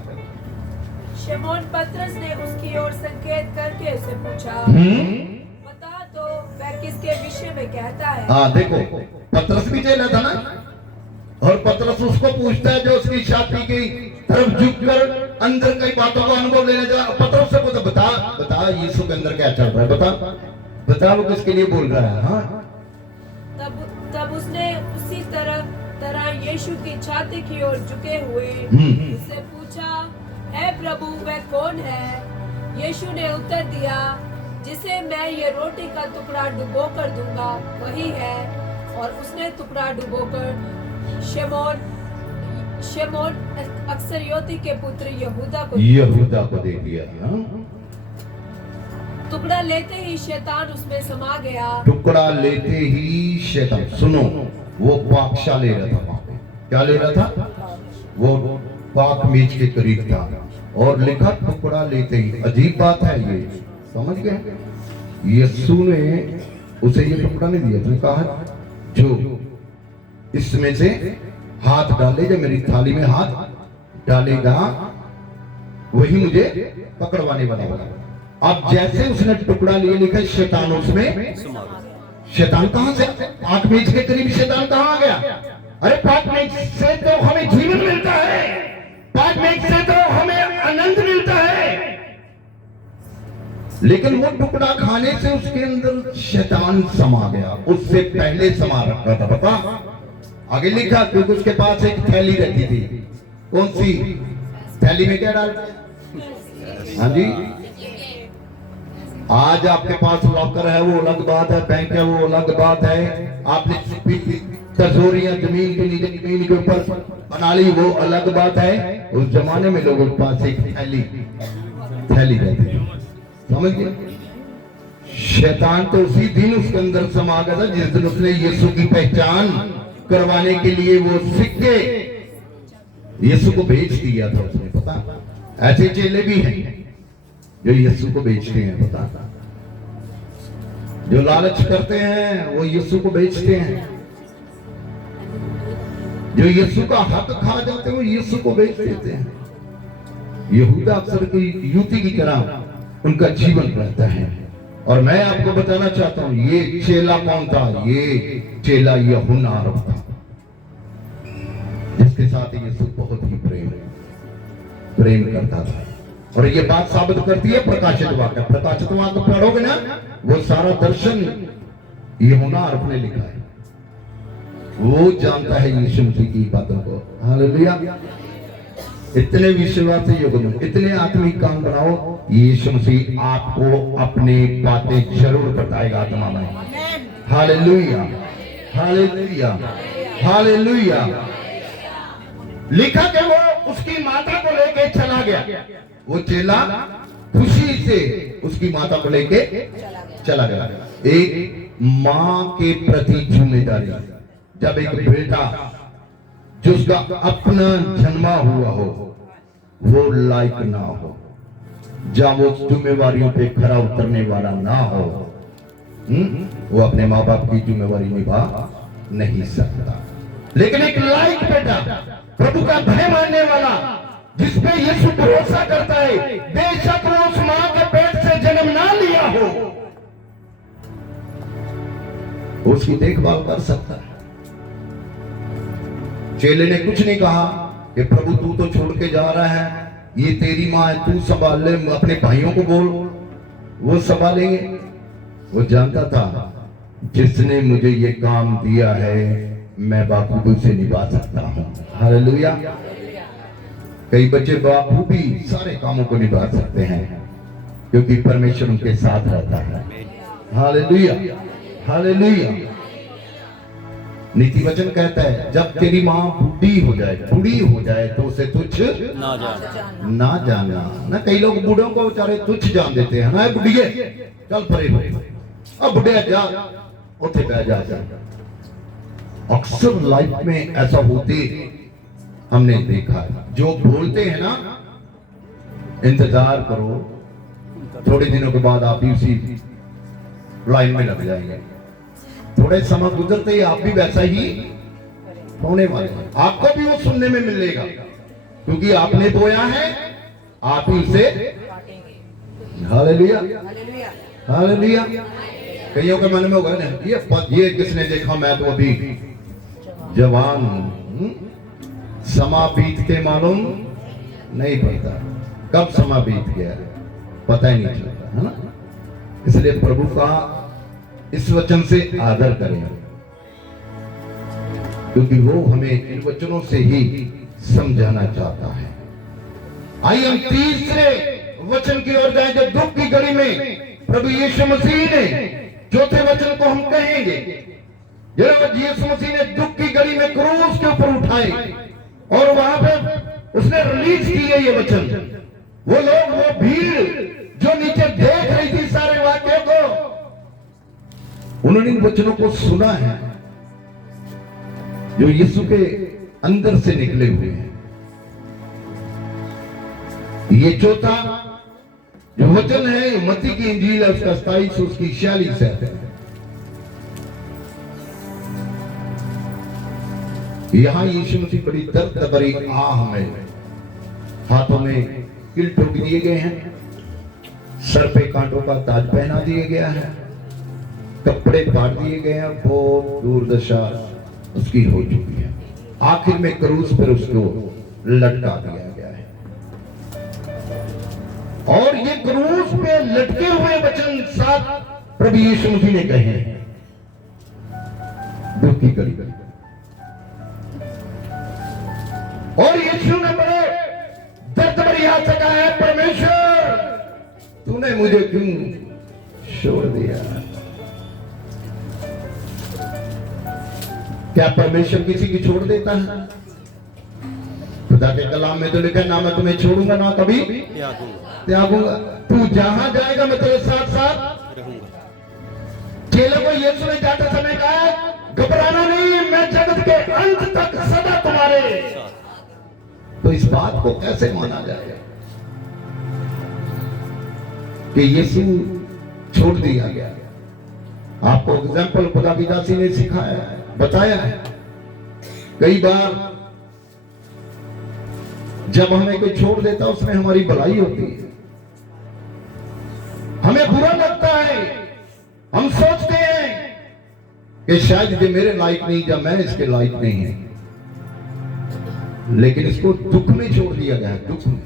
शिमोन पतरस ने उसकी ओर संकेत करके उसे पूछा, बता तो वह किसके विषय में कहता है। हाँ देखो, पतरस भी चेला था ना, और पतरस उसको पूछता है जो उसकी छाती की तरफ झुककर अंदर कई बातों को अनुभव लेने जा। पतरस से पूछता, बता यीशु के अंदर क्या चल रहा है, बता वो किसके लिए बोल रहा है। हाँ, तब उसने उसी तरह यीशु की छाती की ओर झुके हुए उससे पूछा, है प्रभु वह कौन है। यीशु ने उत्तर दिया, जिसे मैं ये रोटी का टुकड़ा डुबो कर दूंगा वही है। और उसने टुकड़ा डुबोकर शिमोन अक्सरियोती के पुत्र यहूदा को दे दिया। टुकड़ा लेते ही शैतान उसमें समा गया। टुकड़ा लेते ही शैतान, सुनो, वो पाकशा ले रहा था, वहां पे क्या ले रहा था, वो पाक मेज के करीब था और लिखा टुकड़ा लेते ही। अजीब बात है ये, समझ गए। यीशु ने उसे ये टुकड़ा नहीं दिया, उसने कहा जो इसमें से हाथ डाले, जो मेरी थाली में हाथ डालेगा वही मुझे पकड़वाने वाला होगा। अब जैसे उसने टुकड़ा लिए, लिखा शैतान उसमें, शैतान कहां से, पाक मेज के करीब शैतान कहां आ गया। अरे पाक मेज से तो हमें जीवन मिलता है, पाक मेज से तो हमें आनंद मिलता है, लेकिन वो टुकड़ा खाने से उसके अंदर शैतान समा गया। उससे पहले समा रखा था, पता आगे लिखा, क्योंकि उसके पास एक थैली रहती थी। कौन सी थैली में क्या डालते? हाँ जी, आज आपके पास लॉकर है वो अलग बात है, बैंक है वो अलग बात है, आपने तिजोरियां जमीन के नीचे जमीन के ऊपर बना ली वो अलग बात है। उस जमाने में लोगों के पास एक थैली रहती थी, समझ गए। शैतान तो उसी दिन उसके अंदर समा गया था जिस दिन उसने यीशु की पहचान करवाने के लिए वो सिक्के यीशु को बेच दिया था उसने। पता, ऐसे चेले भी हैं जो यीशु को बेचते हैं, पता, जो लालच करते हैं वो यीशु को बेचते हैं, जो यीशु का हक खा जाते हैं वो यीशु को बेच देते हैं। यहूदा अक्सर की युति की तरह उनका जीवन रहता है। और मैं आपको बताना चाहता हूं ये चेला कौन था, ये चेला यूहन्ना था, जिसके साथ यीशु बहुत ही प्रेम करता था। और ये बात साबित करती है प्रकाशित वाक्य पढ़ोगे ना, वो सारा दर्शन यूहन्ना ने लिखा है, वो जानता है यीशु मसीह की बातों को। हालेलुया। इतने विश्वासी युग में इतने आत्मिक काम बनाओ, यीशु मसीह आपको अपनी बातें जरूर बताएगा आत्मा में। Hallelujah, hallelujah, hallelujah. लिखा कि वो उसकी माता को लेके चला गया, वो चेला खुशी से उसकी माता को लेके चला गया। एक माँ के प्रति जिम्मेदारी, जब एक बेटा जिसका अपना जन्मा हुआ हो वो लायक ना हो, जब वो जिम्मेवारियों पे खरा उतरने वाला ना हो, वो अपने माँ बाप की जिम्मेवारी निभा नहीं सकता। लेकिन एक लायक बेटा, प्रभु का भय मानने वाला, जिसपे यीशु भरोसा करता है, बेशक वो उस मां के पेट से जन्म ना लिया हो, उसकी देखभाल कर सकता है। चेले ने कुछ नहीं कहा कि प्रभु तू तो छोड़ के जा रहा है, ये तेरी मां है, तू संभाल ले, अपने भाइयों को बोल, वो संभालेंगे। वो जानता था जिसने मुझे ये काम दिया है मैं बाखूबी से निभा सकता हूं। हालेलुया। कई बच्चे बाखूबी सारे कामों को निभा सकते हैं क्योंकि परमेश्वर उनके साथ रहता है। Hallelujah, hallelujah. नीति वचन कहता है जब तेरी मां बूढ़ी हो जाए तो उसे तुच्छ ना जानना। ना कई लोग बूढ़ों को बेचारे तुच्छ जान देते हैं ना, बुढ़िए चल परे हो, अब बुढ़िया जा उठे बह जा। अक्सर लाइफ में ऐसा होते हमने देखा है। जो बोलते हैं ना इंतजार करो, थोड़े दिनों के बाद आप भी उसी लाइन में लग जाएंगे। थोड़े समय गुजरते ही आप भी वैसा ही होने वाले हैं। आपको भी वो सुनने में मिलेगा क्योंकि आपने बोया है, आप ही उसे। Hallelujah, hallelujah. कईयों के मन में होगा ना ये किसने देखा, मैं तो अभी जवान हूं, समा बीत के मालूम नहीं पड़ता, कब समा बीत गया पता ही नहीं चलता, है ना। इसलिए प्रभु का इस वचन से आदर करें क्योंकि वो हमें इन वचनों से ही समझाना चाहता है। आइए हम तीसरे वचन की ओर जाएं जो दुख की घड़ी में प्रभु यीशु मसीह ने, चौथे वचन को हम कहेंगे, जब यीशु मसीह ने दुख की घड़ी में क्रूस के ऊपर उठाए और वहां पे उसने रिलीज किए ये वचन, वो लोग, वो भीड़ जो नीचे देख रही थी सारे वाक्यों को, उन्होंने इन वचनों को सुना है जो यीशु के अंदर से निकले हुए हैं। ये चौथा जो वचन है मत्ती की इंजील है, उसका 27 उसकी 46 है। यहां यीशु मसीह बड़ी दर्द भरी आह में, हाथों में किल ठोक दिए गए हैं, सर पे कांटों का ताज पहना दिया गया है, कपड़े फाड़ दिए गए हैं, बहुत दुर्दशा उसकी हो चुकी है। आखिर में क्रूस पर उसको लटका दिया गया है। और ये क्रूस पे लटके हुए वचन साथ प्रभु यीशु मसीह ने कहे हैं दुख की घड़ी। और यीशु ने बड़े दर्द भरी हाथ से कहा है, परमेश्वर तूने मुझे क्यों छोड़ दिया। क्या परमेश्वर किसी की छोड़ देता है? खुदा के कलाम में तो लिखा है ना मैं तुम्हें छोड़ूंगा ना कभी त्यागूंगा, तू जहां जाएगा मैं तेरे साथ साथ रहूंगा। चेलों को यीशु ने जाते समय कहा घबराना नहीं, मैं जगत के अंत तक सदा तुम्हारे। तो इस बात को कैसे माना जाए कि यीशु छोड़ दिया गया? आपको एग्जाम्पल खुदा की दासी ने सिखाया है, बताया है। कई बार जब हमें कोई छोड़ देता है उसमें हमारी भलाई होती है, हमें बुरा लगता है, हम सोचते हैं कि शायद ये मेरे लायक नहीं या मैं इसके लायक नहीं है, लेकिन इसको दुख में छोड़ दिया गया है, दुख में।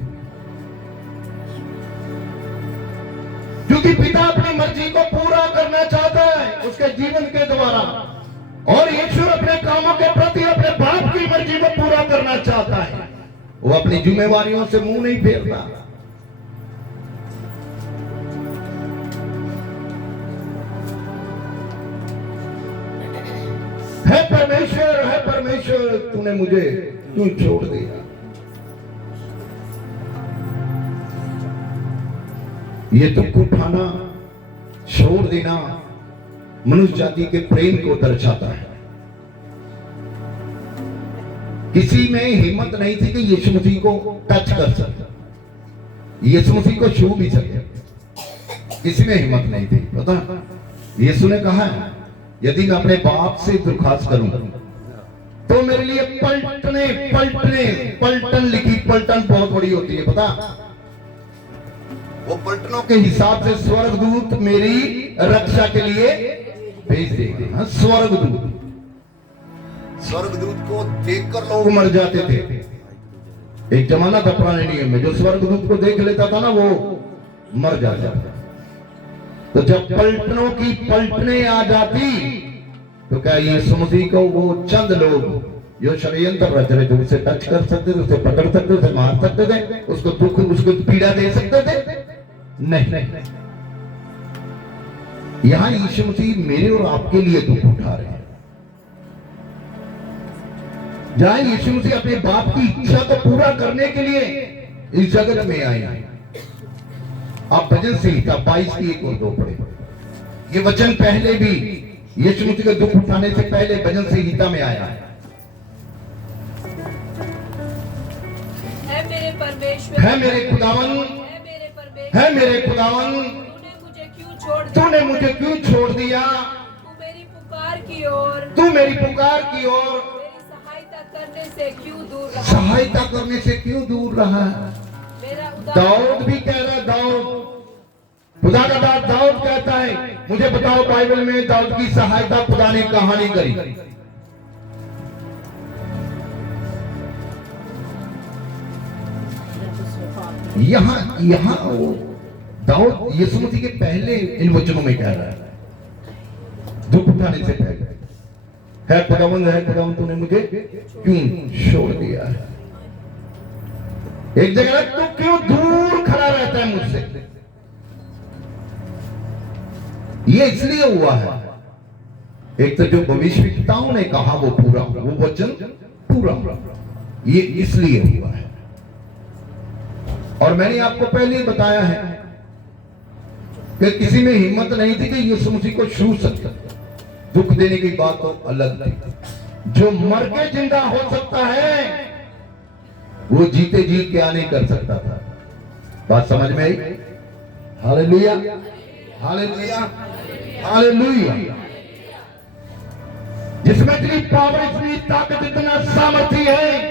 क्योंकि पिता अपनी मर्जी को पूरा करना चाहता है उसके जीवन के द्वारा, और ईश्वर अपने कामों के प्रति अपने बाप की मर्जी को पूरा करना चाहता है। वो अपनी जिम्मेवारियों से मुंह नहीं फेरता। है परमेश्वर तूने मुझे क्यों छोड़ दिया। ये दुख उठाना, छोड़ देना मनुष्य जाति के प्रेम को दर्शाता है। किसी में हिम्मत नहीं थी कि यीशु मसीह को टच कर सके, यीशु मसीह को छू भी सके, किसी में हिम्मत नहीं थी। पता यीशु ने कहा यदि मैं अपने बाप से दरखास्त करूं तो मेरे लिए पलटन लिखी, पलटन बहुत बड़ी होती है, पता वो पलटनों के हिसाब से स्वर्गदूत मेरी रक्षा के लिए भेज देंगे। हाँ, स्वर्गदूत को देखकर लोग मर जाते थे। एक जमाना था पुराने नियम में, जो स्वर्गदूत को देख लेता था ना वो मर जाता था। तो जब पलटनों की पलटने आ जाती तो क्या यीशु मसीह को वो चंद लोग जो षड्यंत्र रच रहे थे उसे टच कर सकते थे, उसे पकड़ सकते थे, मार सकते थे, उसको दुख, उसको पीड़ा दे सकते थे? नहीं। यहां यीशु मसीह मेरे और आपके लिए दुख उठा रहे हैं। जहां यीशु मसीह अपने बाप की इच्छा को पूरा करने के लिए इस जगत में आए हैं। आप भजन संहिता 22 की 1 और 2 पढ़े। ये वचन पहले भी यीशु मसीह का दुख उठाने से पहले भजन संहिता में आया है। मेरे परमेश्वर, है मेरे खुदावन, है मेरे खुदावन, तूने मुझे क्यों छोड़ दिया? तू मेरी पुकार की ओर, तू मेरी पुकार की ओर सहायता करने से क्यों दूर रहा? सहायता करने से क्यों दूर रहा? दाऊद भी कह रहा, दाऊद खुदा का दास दाऊद कहता है, मुझे बताओ बाइबल में दाऊद की सहायता खुदा ने कहां नहीं करी? यहां दाऊद यीशु मसीह के पहले इन वचनों में कह रहा है, दुख उठाने से पहले, है खुदावन तूने मुझे क्यों छोड़ दिया है? एक जगह तू क्यों दूर खड़ा रहता है मुझसे? ये इसलिए हुआ है, एक तो जो भविष्यवक्ताओं ने कहा वो पूरा, वो वचन पूरा, ये इसलिए हुआ है। और मैंने आपको पहले ही बताया है कि किसी में हिम्मत नहीं थी कि यीशु मसीह को छू सकता। दुख देने की बात तो अलग थी। जो मर के जिंदा हो सकता है वो जीते जी क्या नहीं कर सकता था। बात समझ में आई? Hallelujah, hallelujah, hallelujah. जिसमें इतनी पावर, इतनी ताकत, इतना सामर्थ्य है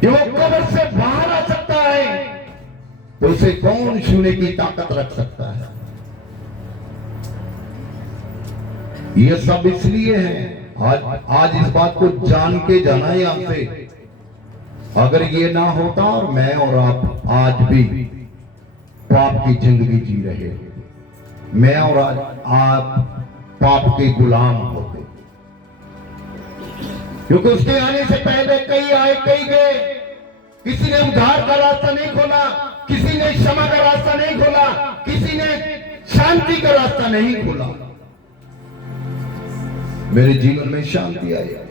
कि वो कब्र से बाहर आ सकता है, तो उसे कौन छूने की ताकत रख सकता है? ये सब इसलिए है, आज इस बात को जान के जाना है आपसे। अगर ये ना होता और मैं और आप आज भी पाप की जिंदगी जी रहे, मैं और आप पाप के गुलाम होते, क्योंकि उसके आने से पहले कई आए कई गए। किसी ने उद्धार का रास्ता नहीं खोला, किसी ने क्षमा का रास्ता नहीं खोला, किसी ने शांति का रास्ता नहीं खोला। मेरे जीवन में शांति आए,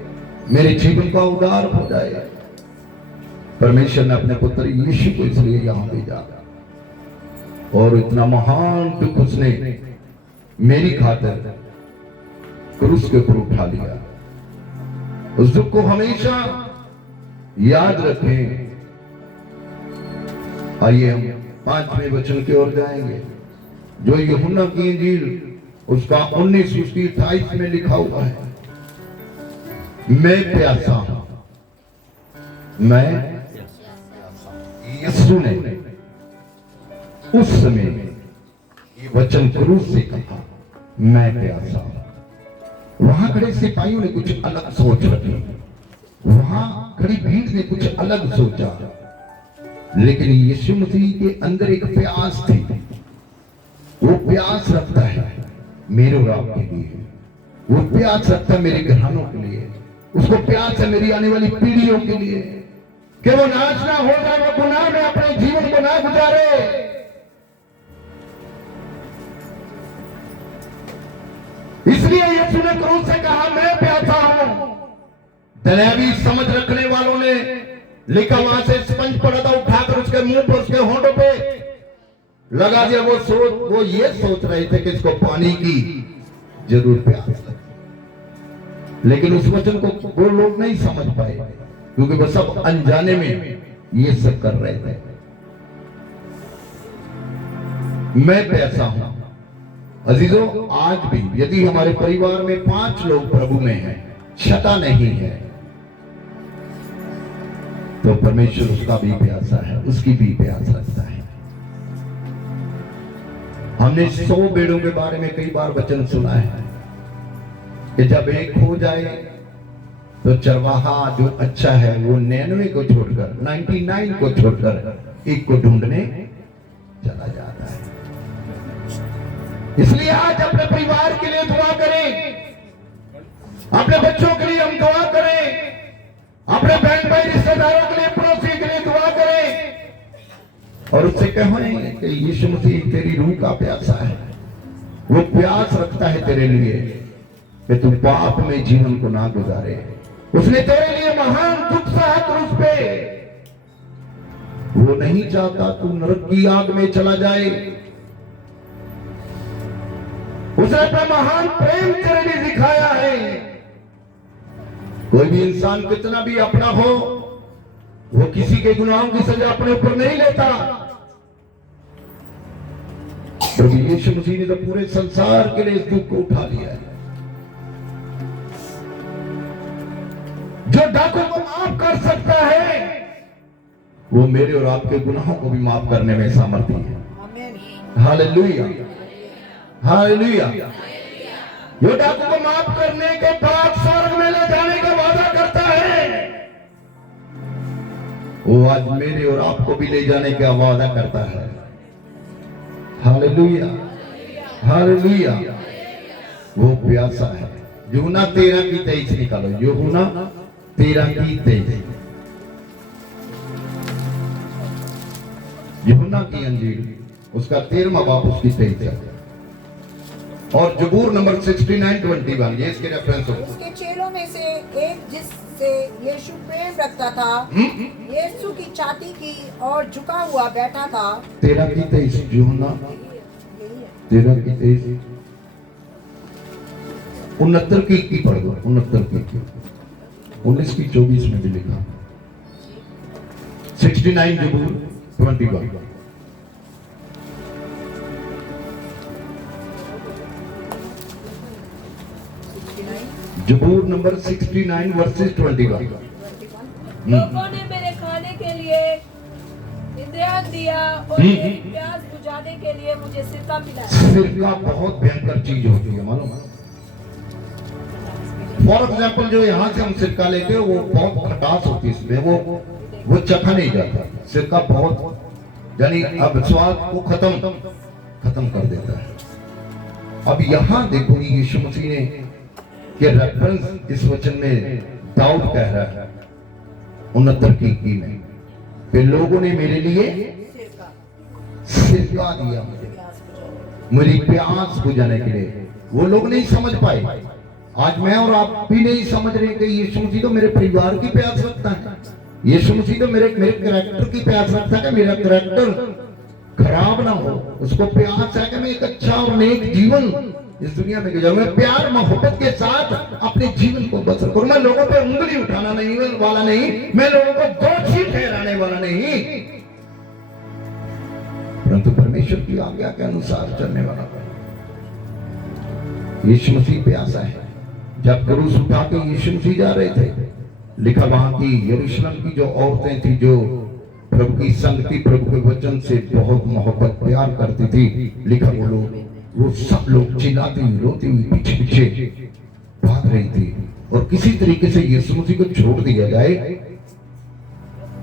मेरे जीवन का उद्धार हो जाए। परमेश्वर ने अपने पुत्र यीशु को इसलिए यहां भेजा, और इतना महान दुख उसने मेरी खातिर क्रूस के ऊपर उठा लिया। उस दुख को हमेशा याद रखें। आइए हम 5वें वचन की ओर जाएंगे, जो यूहन्ना की इंजील उसका 19:28 में लिखा हुआ है, मैं प्यासा हूं। मैं यीशु ने उस समय ये वचन क्रूस से कहा, मैं प्यासा हूं। वहां खड़े सिपाहियों ने कुछ अलग सोच रखी, वहां खड़ी भीड़ ने कुछ अलग सोचा, लेकिन यीशु मसीह के अंदर एक प्यास थी। वो प्यास रखता है मेरे और आपके लिए, वो प्यास रखता है मेरे घरानों के लिए, उसको प्यास है मेरी आने वाली पीढ़ियों के लिए, कि वो नाश ना हो जाए, वो गुनाह में अपने जीवन को ना गुजारे। इसलिए यीशु ने क्रूस से कहा, मैं प्यासा हूं। दयावी समझ रखने वालों ने लिखा, वहां से स्पंज पड़ा था, उठाकर उसके मुंह पर, उसके होंठों पे लगा दिया। वो ये सोच रहे थे कि इसको पानी की जरूर प्यास लगी। लेकिन उस वचन को वो लोग नहीं समझ पाए, क्योंकि वो सब अनजाने में ये सब कर रहे थे। मैं पैसा हूं। अजीजों, आज भी यदि हमारे परिवार में 5 लोग प्रभु में हैं, छठा नहीं है, तो परमेश्वर उसका भी प्यासा है, उसकी भी प्यास रखता है। हमने 100 भेड़ों के बारे में कई बार वचन सुना है कि जब एक हो जाए तो चरवाहा जो अच्छा है वो 99 को छोड़कर 99 को छोड़कर एक को ढूंढने चला जाता है। इसलिए आज अपने परिवार के लिए दुआ करें, अपने बच्चों के लिए हम दुआ करें, अपने बहन भाई रिश्तेदारों के लिए, पड़ोसी के लिए दुआ करें और उससे कहें कि यीशु मसीह तेरी रूह का प्यासा है, वो प्यास रखता है तेरे लिए कि तू पाप में जीवन को ना गुजारे। उसने तेरे लिए महान दुख सहा क्रूस पे, वो नहीं चाहता तू नरक की आग में चला जाए। उसने अपना महान प्रेम तेरे लिए दिखाया है। कोई भी इंसान कितना भी अपना हो, वो किसी के गुनाहों की सजा अपने ऊपर नहीं लेता। प्रभु यीशु मसीह ने तो पूरे संसार के लिए इस दुख को उठा लिया है। जो डाकू को माफ कर सकता है, वो मेरे और आपके गुनाहों को भी माफ करने में सामर्थ्य है। Hallelujah, hallelujah. जो डाकू को माफ करने के बाद स्वर्ग में ले जाने का वादा करता है, वो आज मेरे और आपको भी ले जाने का वादा करता है। Hallelujah, hallelujah. वो प्यासा है। यूहन्ना 13:23 निकालो, यूहन्ना 13:23। यूहन्ना की अंजील उसका 13वां बाब उसकी 23 है। और जबूर नंबर 69:21, ये इसके रेफरेंस हो। उसके चेलों में से एक जिससे यीशु प्रेम रखता था, यीशु की छाती की और झुका हुआ बैठा था। 13:23 यूहन्ना 13:23। 69 की पढ़ दो, 69 की 19 की 24 में भी लिखा। 69 जबूर 21। जबूर नंबर 69 वर्सेस 21। लोगों ने मेरे खाने के लिए इंद्रियान दिया और मेरी प्यास बुझाने के लिए मुझे सिरका पिलाया। सिरका बहुत भयंकर चीज होती है, मालूम है? फॉर एग्जाम्पल, जो यहाँ से हम सिरका लेते हैं वो बहुत खटास होती है, इसमें वो चखा नहीं जाता। सिरका बहुत यानी अब स्वाद को खत्म कर देता है। अब यहाँ देखो यीशु मसीह ने ये रेफरेंस इस वचन में दाऊद कह रहा है 69 की में कि लोगों ने मेरे लिए सिरका दिया, मेरी प्यास बुझाने के लिए। वो लोग नहीं समझ पाए। आज मैं और आप भी नहीं समझ रहे कि यीशु मसीह तो मेरे परिवार की प्यास रखता है, यीशु मसीह तो मेरे कैरेक्टर की प्यास रखता है कि मेरा कैरेक्टर खराब ना हो। उसको प्यास है कि मैं एक अच्छा और नेक जीवन इस दुनिया में गुजारूं, मैं प्यार मोहब्बत के साथ अपने जीवन को बसर करूं। मैं लोगों पे उंगली उठाना नहीं वाला नहीं, मैं लोगों को दोषी ठहराने वाला नहीं, परंतु परमेश्वर की आज्ञा के अनुसार चलने वाला। यीशु मसीह प्यासा है। जब क्रूस उठा के यीशु मसीह जा रहे थे, लिखा वहां की यरूशलेम की जो औरतें थी, जो प्रभु की संगति, प्रभु के वचन से बहुत मोहब्बत प्यार करती थी, लिखा वो सब लोग चिल्लाती हुई रोती हुई पीछे पीछे भाग रही थी। और किसी तरीके से यीशु मसीह को छोड़ दिया जाए,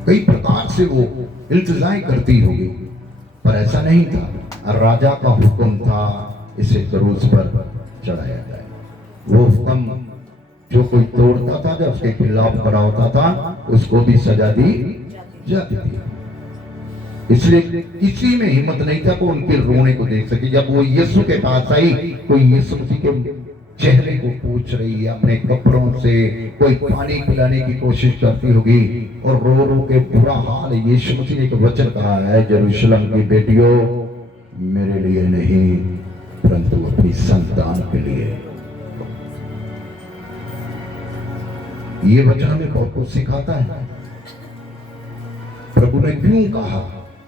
कई प्रकार से वो इंतजार करती होगी, पर ऐसा नहीं था। राजा का हुक्म था इसे क्रूस पर चढ़ाया जाए। वो हुक्म जो कोई तोड़ता था, जब उसके खिलाफ खड़ा होता था, उसको भी सजा दी जाती थी। इसलिए किसी में हिम्मत नहीं था को उनके रोने को देख सके। जब वो यीशु के पास आई, कोई यीशु मसीह के चेहरे को पूछ रही है, अपने कपड़ों से कोई पानी पिलाने की कोशिश करती होगी और रो रो के बुरा हाल। यीशु मसीह ने एक वचन कहा है, यरूशलेम की बेटियों, मेरे लिए नहीं परंतु अपनी संतान के लिए। ये वचन हमें बहुत कुछ सिखाता है। प्रभु ने क्यों कहा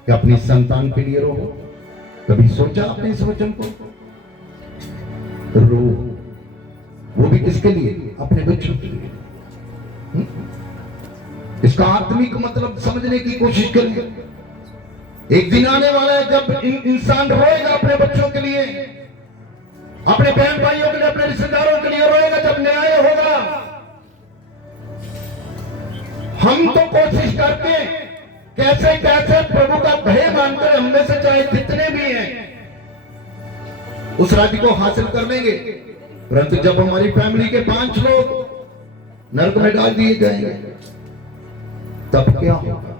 कि अपनी संतान के लिए रो? कभी सोचा आपने इस वचन को? रो, वो भी किसके लिए? अपने बच्चों के लिए। इसका आत्मिक मतलब समझने की कोशिश करें। एक दिन आने वाला है जब इंसान रोएगा अपने बच्चों के लिए, अपने बहन भाइयों के लिए, अपने रिश्तेदारों के लिए रोएगा जब न्याय होगा। हम तो कोशिश करते हैं कैसे कैसे प्रभु का भय मानकर हमने से चाहे जितने भी हैं उस राज्य को हासिल कर लेंगे, परंतु जब हमारी फैमिली के 5 लोग नरक में डाल दिए जाएंगे तब क्या होगा?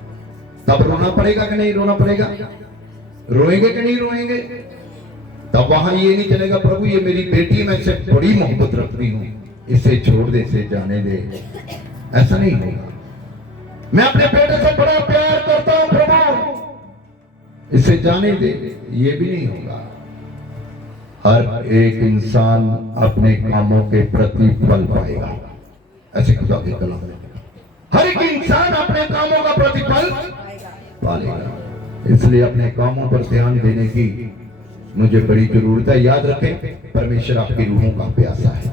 तब रोना पड़ेगा कि नहीं रोना पड़ेगा? रोएंगे कि नहीं रोएंगे? तब वहां ये नहीं चलेगा प्रभु ये मेरी बेटी में से बड़ी मोहब्बत रखती हूं, इसे छोड़ दे, इसे जाने दे। ऐसा नहीं होगा। मैं अपने बेटे से बड़ा प्यार करता हूं प्रभु, इसे जाने दे, ये भी नहीं होगा। हर एक इंसान अपने कामों के प्रति फल पाएगा, ऐसे खुदा के कलाम में। हर एक इंसान अपने कामों का प्रतिफल पालेगा। इसलिए अपने कामों पर ध्यान देने की मुझे बड़ी जरूरत है। याद रखें, परमेश्वर आपकी रूहों का प्यासा है,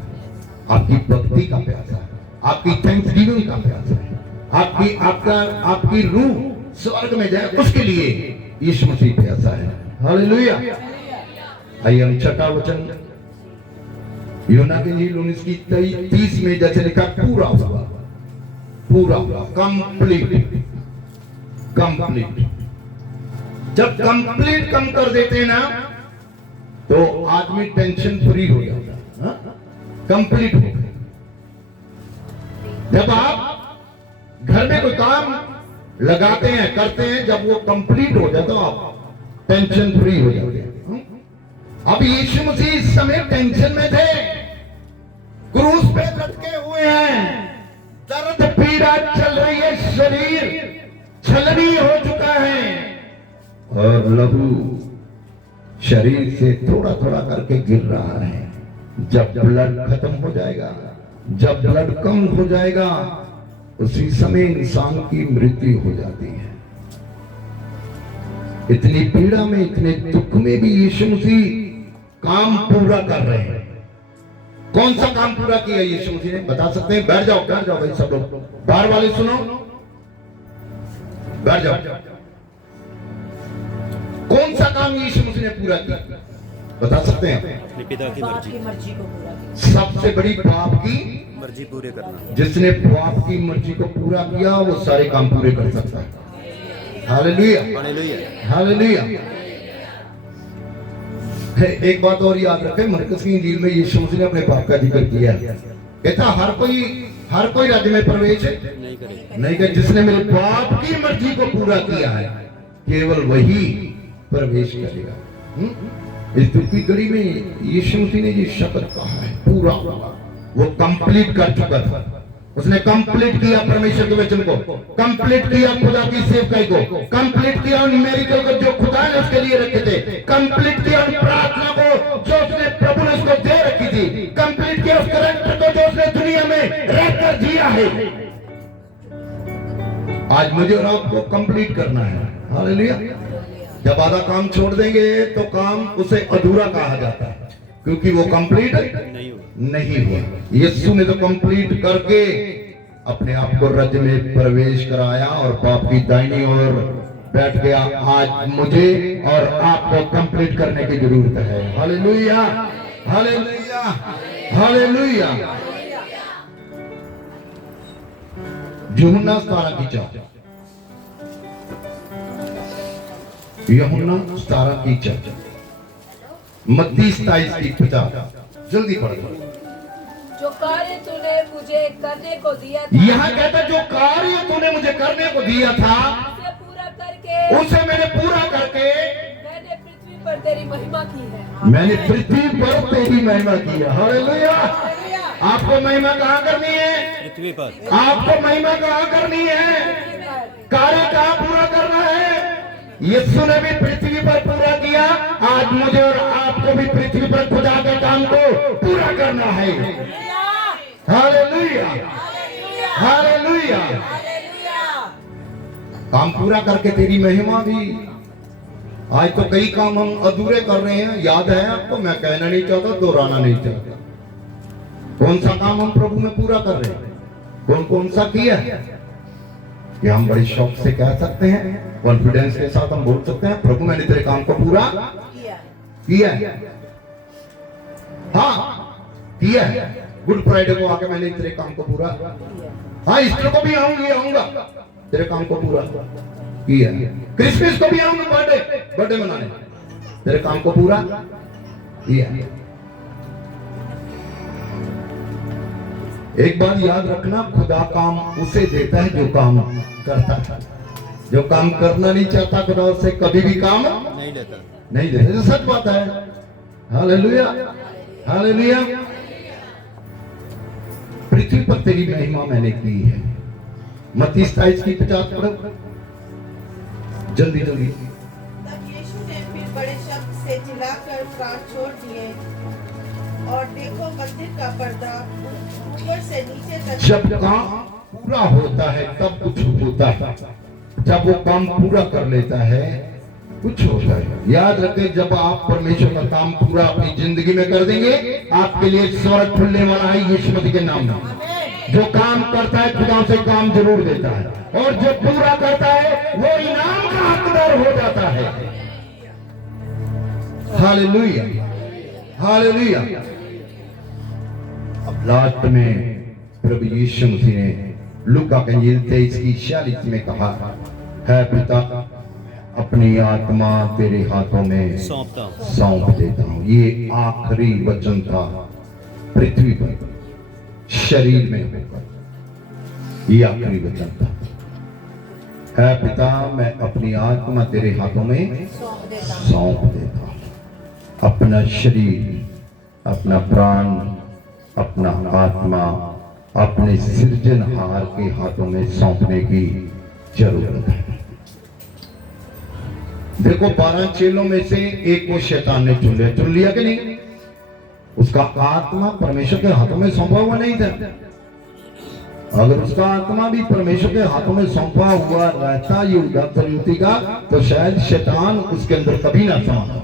आपकी भक्ति का प्यासा है, आपकी थैंक्सगिविंग का प्यासा है, आपकी रूह स्वर्ग में जाए उसके लिए यीशु मसीह प्यासा है। हालेलुया। आइए हम छठा वचन यूहन्ना के इंजील 19:30 में जैसे लिखा पूरा हुआ, पूरा हुआ, कंप्लीट। जब कंप्लीट कम कर देते हैं ना तो आदमी टेंशन फ्री हो जाता है। कंप्लीट हो गए। जब आप घर में कोई काम लगाते हैं, करते हैं, जब वो कंप्लीट हो जाता है आप टेंशन फ्री हो जाते हैं। अब यीशु मसीह इस समय टेंशन में थे, क्रूस पे लटके हुए हैं, दर्द पीड़ा चल रही है, शरीर छलनी हो चुका है और लहू शरीर से थोड़ा थोड़ा करके गिर रहा है। जब ब्लड खत्म हो जाएगा, जब ब्लड कम हो जाएगा, उसी समय इंसान की मृत्यु हो जाती है। इतनी पीड़ा में, इतने दुख में भी यीशु मसीह काम पूरा कर रहे हैं। कौन सा काम पूरा किया यीशु मसीह ने? बता सकते हैं? बैठ जाओ भाई सब लोग, बाहर वाले सुनो, बैठ जाओ। कौन सा काम यीशु मसीह ने पूरा किया? बता सकते हैं? अपने पिता की मर्जी को पूरा किया। सबसे बड़ी बाप की मर्जी पूरे करना। जिसने बाप की मर्जी को पूरा किया वो सारे काम पूरे कर सकता है। Hallelujah, hallelujah, hallelujah. एक बात और याद रखें, मरकस की इंजील में यीशु मसीह ने अपने बाप का जिक्र किया है। कहता हर कोई राज्य में प्रवेश नहीं करेगा, नहीं कर, जिसने मेरे बाप की मर्जी को पूरा किया है केवल वही प्रवेश करेगा। इस दुख की घड़ी में यीशु मसीह ने ये शब्द कहा है, पूरा हुआ। वो कंप्लीट कर चुका था, उसने कंप्लीट किया परमेश्वर के वचन को, कंप्लीट किया खुदा की सेवकाई को, कंप्लीट किया उन मेरिकल को जो खुदा ने उसके लिए रखे थे, कंप्लीट किया उन प्रार्थना को जो उसने प्रभु ने उसको दे रखी थी, कंप्लीट किया उस करैक्टर को जो उसने दुनिया में रहकर जिया है। आज मुझे और आपको कंप्लीट करना है। हालेलुया। जब आधा काम छोड़ देंगे तो काम उसे अधूरा कहा जाता है, क्योंकि वो कंप्लीट नहीं हुआ। यीशु ने तो कंप्लीट करके अपने आप को राज्य में प्रवेश कराया और बाप की दाहिनी ओर बैठ गया। आज मुझे और आपको कंप्लीट करने की जरूरत है। Hallelujah, hallelujah, hallelujah. यूहन्ना 17 की 4, यूहन्ना 17 की 4, मत्ती 27 की 50। जल्दी पढ़ो। जो कार्य तूने मुझे करने को दिया था, यहाँ कहता जो कार्य तूने मुझे करने को दिया था उसे मैंने पूरा करके मैंने पृथ्वी पर तेरी महिमा की है। मैंने पृथ्वी पर तेरी महिमा की है। हालेलुया। आपको महिमा कहाँ करनी है? पृथ्वी पर। आपको महिमा कहाँ करनी है? कार्य कहाँ पूरा करना है? यीशु ने भी पृथ्वी पर पूरा किया, आज मुझे और आपको भी पृथ्वी पर खुदा के काम को पूरा करना है। Hallelujah, hallelujah. हालेलुया। काम पूरा करके तेरी महिमा भी। आज तो कई काम हम अधूरे कर रहे हैं, याद है आपको? मैं कहना नहीं चाहता, दोहराना नहीं चाहता। कौन सा काम हम प्रभु में पूरा कर रहे हैं? कौन कौन सा किया है कि हम बड़े शौक से कह सकते हैं, कॉन्फिडेंस के साथ हम बोल सकते हैं, प्रभु मैंने तेरे काम को पूरा किया है। हाँ किया है। गुड फ्राइडे को आके मैंने तेरे काम को पूरा, हाँ ईस्टर को भी आऊंगा, तेरे काम को पूरा किया है। क्रिसमस को भी आऊंगा, बर्थडे मनाने, तेरे काम को पूरा किया है। एक बात याद रखना, खुदा काम उसे देता है जो काम करता है। जो काम करना नहीं चाहता, खुदा उससे कभी भी काम नहीं लेता। नहीं देता। ये सच बात है। Hallelujah, hallelujah. पृथ्वी पर तेरी महिमा मैंने की है। मत्ती 27:50 पढ़ो जल्दी जल्दी। तब यीशु ने फिर बड़े शब्द से चिल्लाकर प्राण छोड़ दिए, और देखो मंदिर का पर्दा ऊपर से नीचे तक। जब काम पूरा होता है तब कुछ होता है। जब वो काम पूरा कर लेता है कुछ होता है। याद रखें, जब आप परमेश्वर का काम पूरा अपनी जिंदगी में कर देंगे, आपके लिए स्वर्ग खुलने वाला है यीशु मसीह के नाम में। जो काम करता है खुदा से काम जरूर देता है, और जो पूरा करता है वो इनाम का हकदार हो जाता है। Hallelujah, hallelujah. अब लास्ट में प्रभु यीशु मसीह ने लूका का इंजील 23:46 में कहा है, पिता अपनी आत्मा तेरे हाथों में सौंपता हूं। सौंप देता हूं। ये आखिरी वचन था पृथ्वी पर शरीर में होकर, ये आखिरी वचन था। है पिता, मैं अपनी आत्मा तेरे हाथों में सौंप देता हूं। अपना शरीर, अपना प्राण, अपना आत्मा अपने सृजनहार के हाथों में सौंपने की जरूरत है। देखो, 12 चेलों में से एक को शैतान ने चुन लिया कि नहीं? उसका आत्मा परमेश्वर के हाथों में सौंपा हुआ नहीं था। अगर उसका आत्मा भी परमेश्वर के हाथों में सौंपा हुआ रहता यहूदा इस्करियोती का, तो शायद शैतान उसके अंदर कभी ना समाता।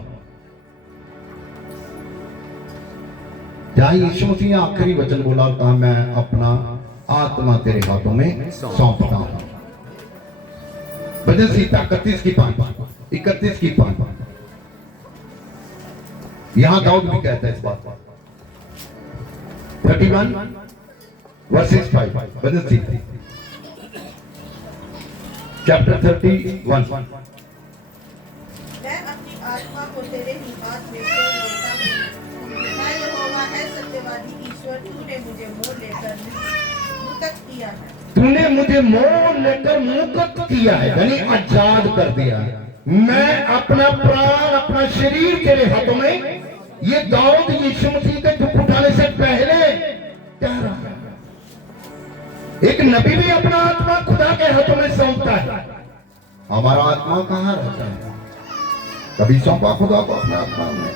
जहां यीशु मसीह ने आखिरी वचन बोला और कहा, मैं अपना आत्मा तेरे हाथों में सौंपता हूं। भजन संहिता 31:5 यहां दाऊद भी कहता है इस बात को। 31:5 भजन संहिता चैप्टर 31। मैं अपनी आत्मा को तेरे ही हाथ में छोड़ देता हूं। मैं यहोवा है सत्यवादी ईश्वर, तूने मुझे मोल लेकर मुक्त किया है। तूने मुझे मोल लेकर मुक्त किया है, यानी आजाद कर दिया। मैं अपना प्राण, अपना शरीर तेरे हाथों में। ये दाऊद यीशु मसीह के दुख उठाने से पहले कह रहा है। एक नबी भी अपना आत्मा खुदा के हाथों में सौंपता है। हमारा आत्मा कहां रहता है? कभी सौंपा खुदा को अपने आत्मा में?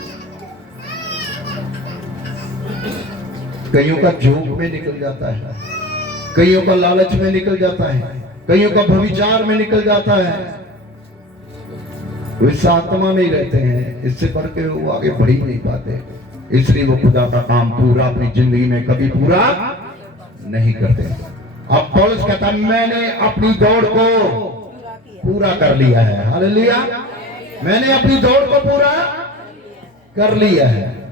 कईयों का जोग में निकल जाता है, कईयों का लालच में निकल जाता है, कईयों का भविचार में निकल जाता है। वो इस आत्मा में ही रहते हैं, इससे बढ़ के वो आगे बढ़ ही नहीं पाते। इसलिए वो खुदा का काम पूरा अपनी जिंदगी में कभी पूरा नहीं करते। अब पौलुस कहता है, मैंने अपनी दौड़ को पूरा कर लिया है। हालेलुया, मैंने अपनी दौड़ को पूरा कर लिया है।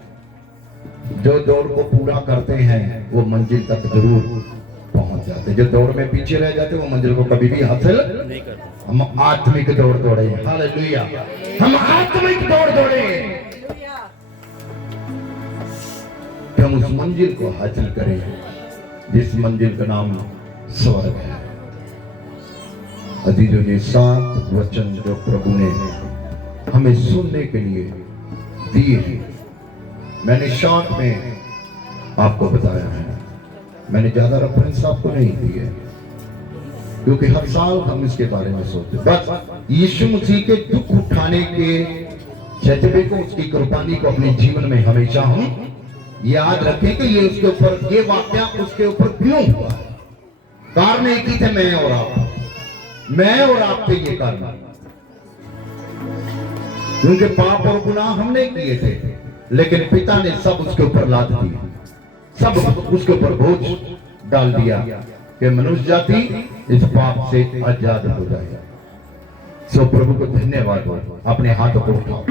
जो दौड़ को पूरा करते हैं वो मंजिल तक जरूर पहुंच जाते। जो दौड़ में पीछे रह जाते वो मंजिल को कभी भी हासिल नहीं करता। हम आत्मिक दौड़ दौड़े। हालेलुया, हम आत्मिक दौड़ दौड़े कि हम उस मंजिल को हासिल करें जिस मंजिल का नाम स्वर्ग है। अजीजों, ये 7 वचन जो प्रभु ने हमें सुनने के लिए दिए हैं, मैंने शॉर्ट में आपको बताया है। मैंने ज्यादा रेफरेंस आपको नहीं दिए, क्योंकि हर साल हम इसके बारे में सोचते। बस यीशु मसीह के दुख उठाने के जज्बे को, उसकी कुर्बानी को अपने जीवन में हमेशा हम याद रखें कि ये उसके ऊपर, ये वाकया उसके ऊपर क्यों हुआ। कारण एक ही थे, मैं और आप थे ये कारण, क्योंकि पाप और गुनाह हमने किए थे, लेकिन पिता ने सब उसके ऊपर लाद दिया, सब उसके ऊपर बोझ डाल दिया कि मनुष्य जाति इस पाप से आजाद हो जाए। सो प्रभु को धन्यवाद, अपने हाथों को उठाओ।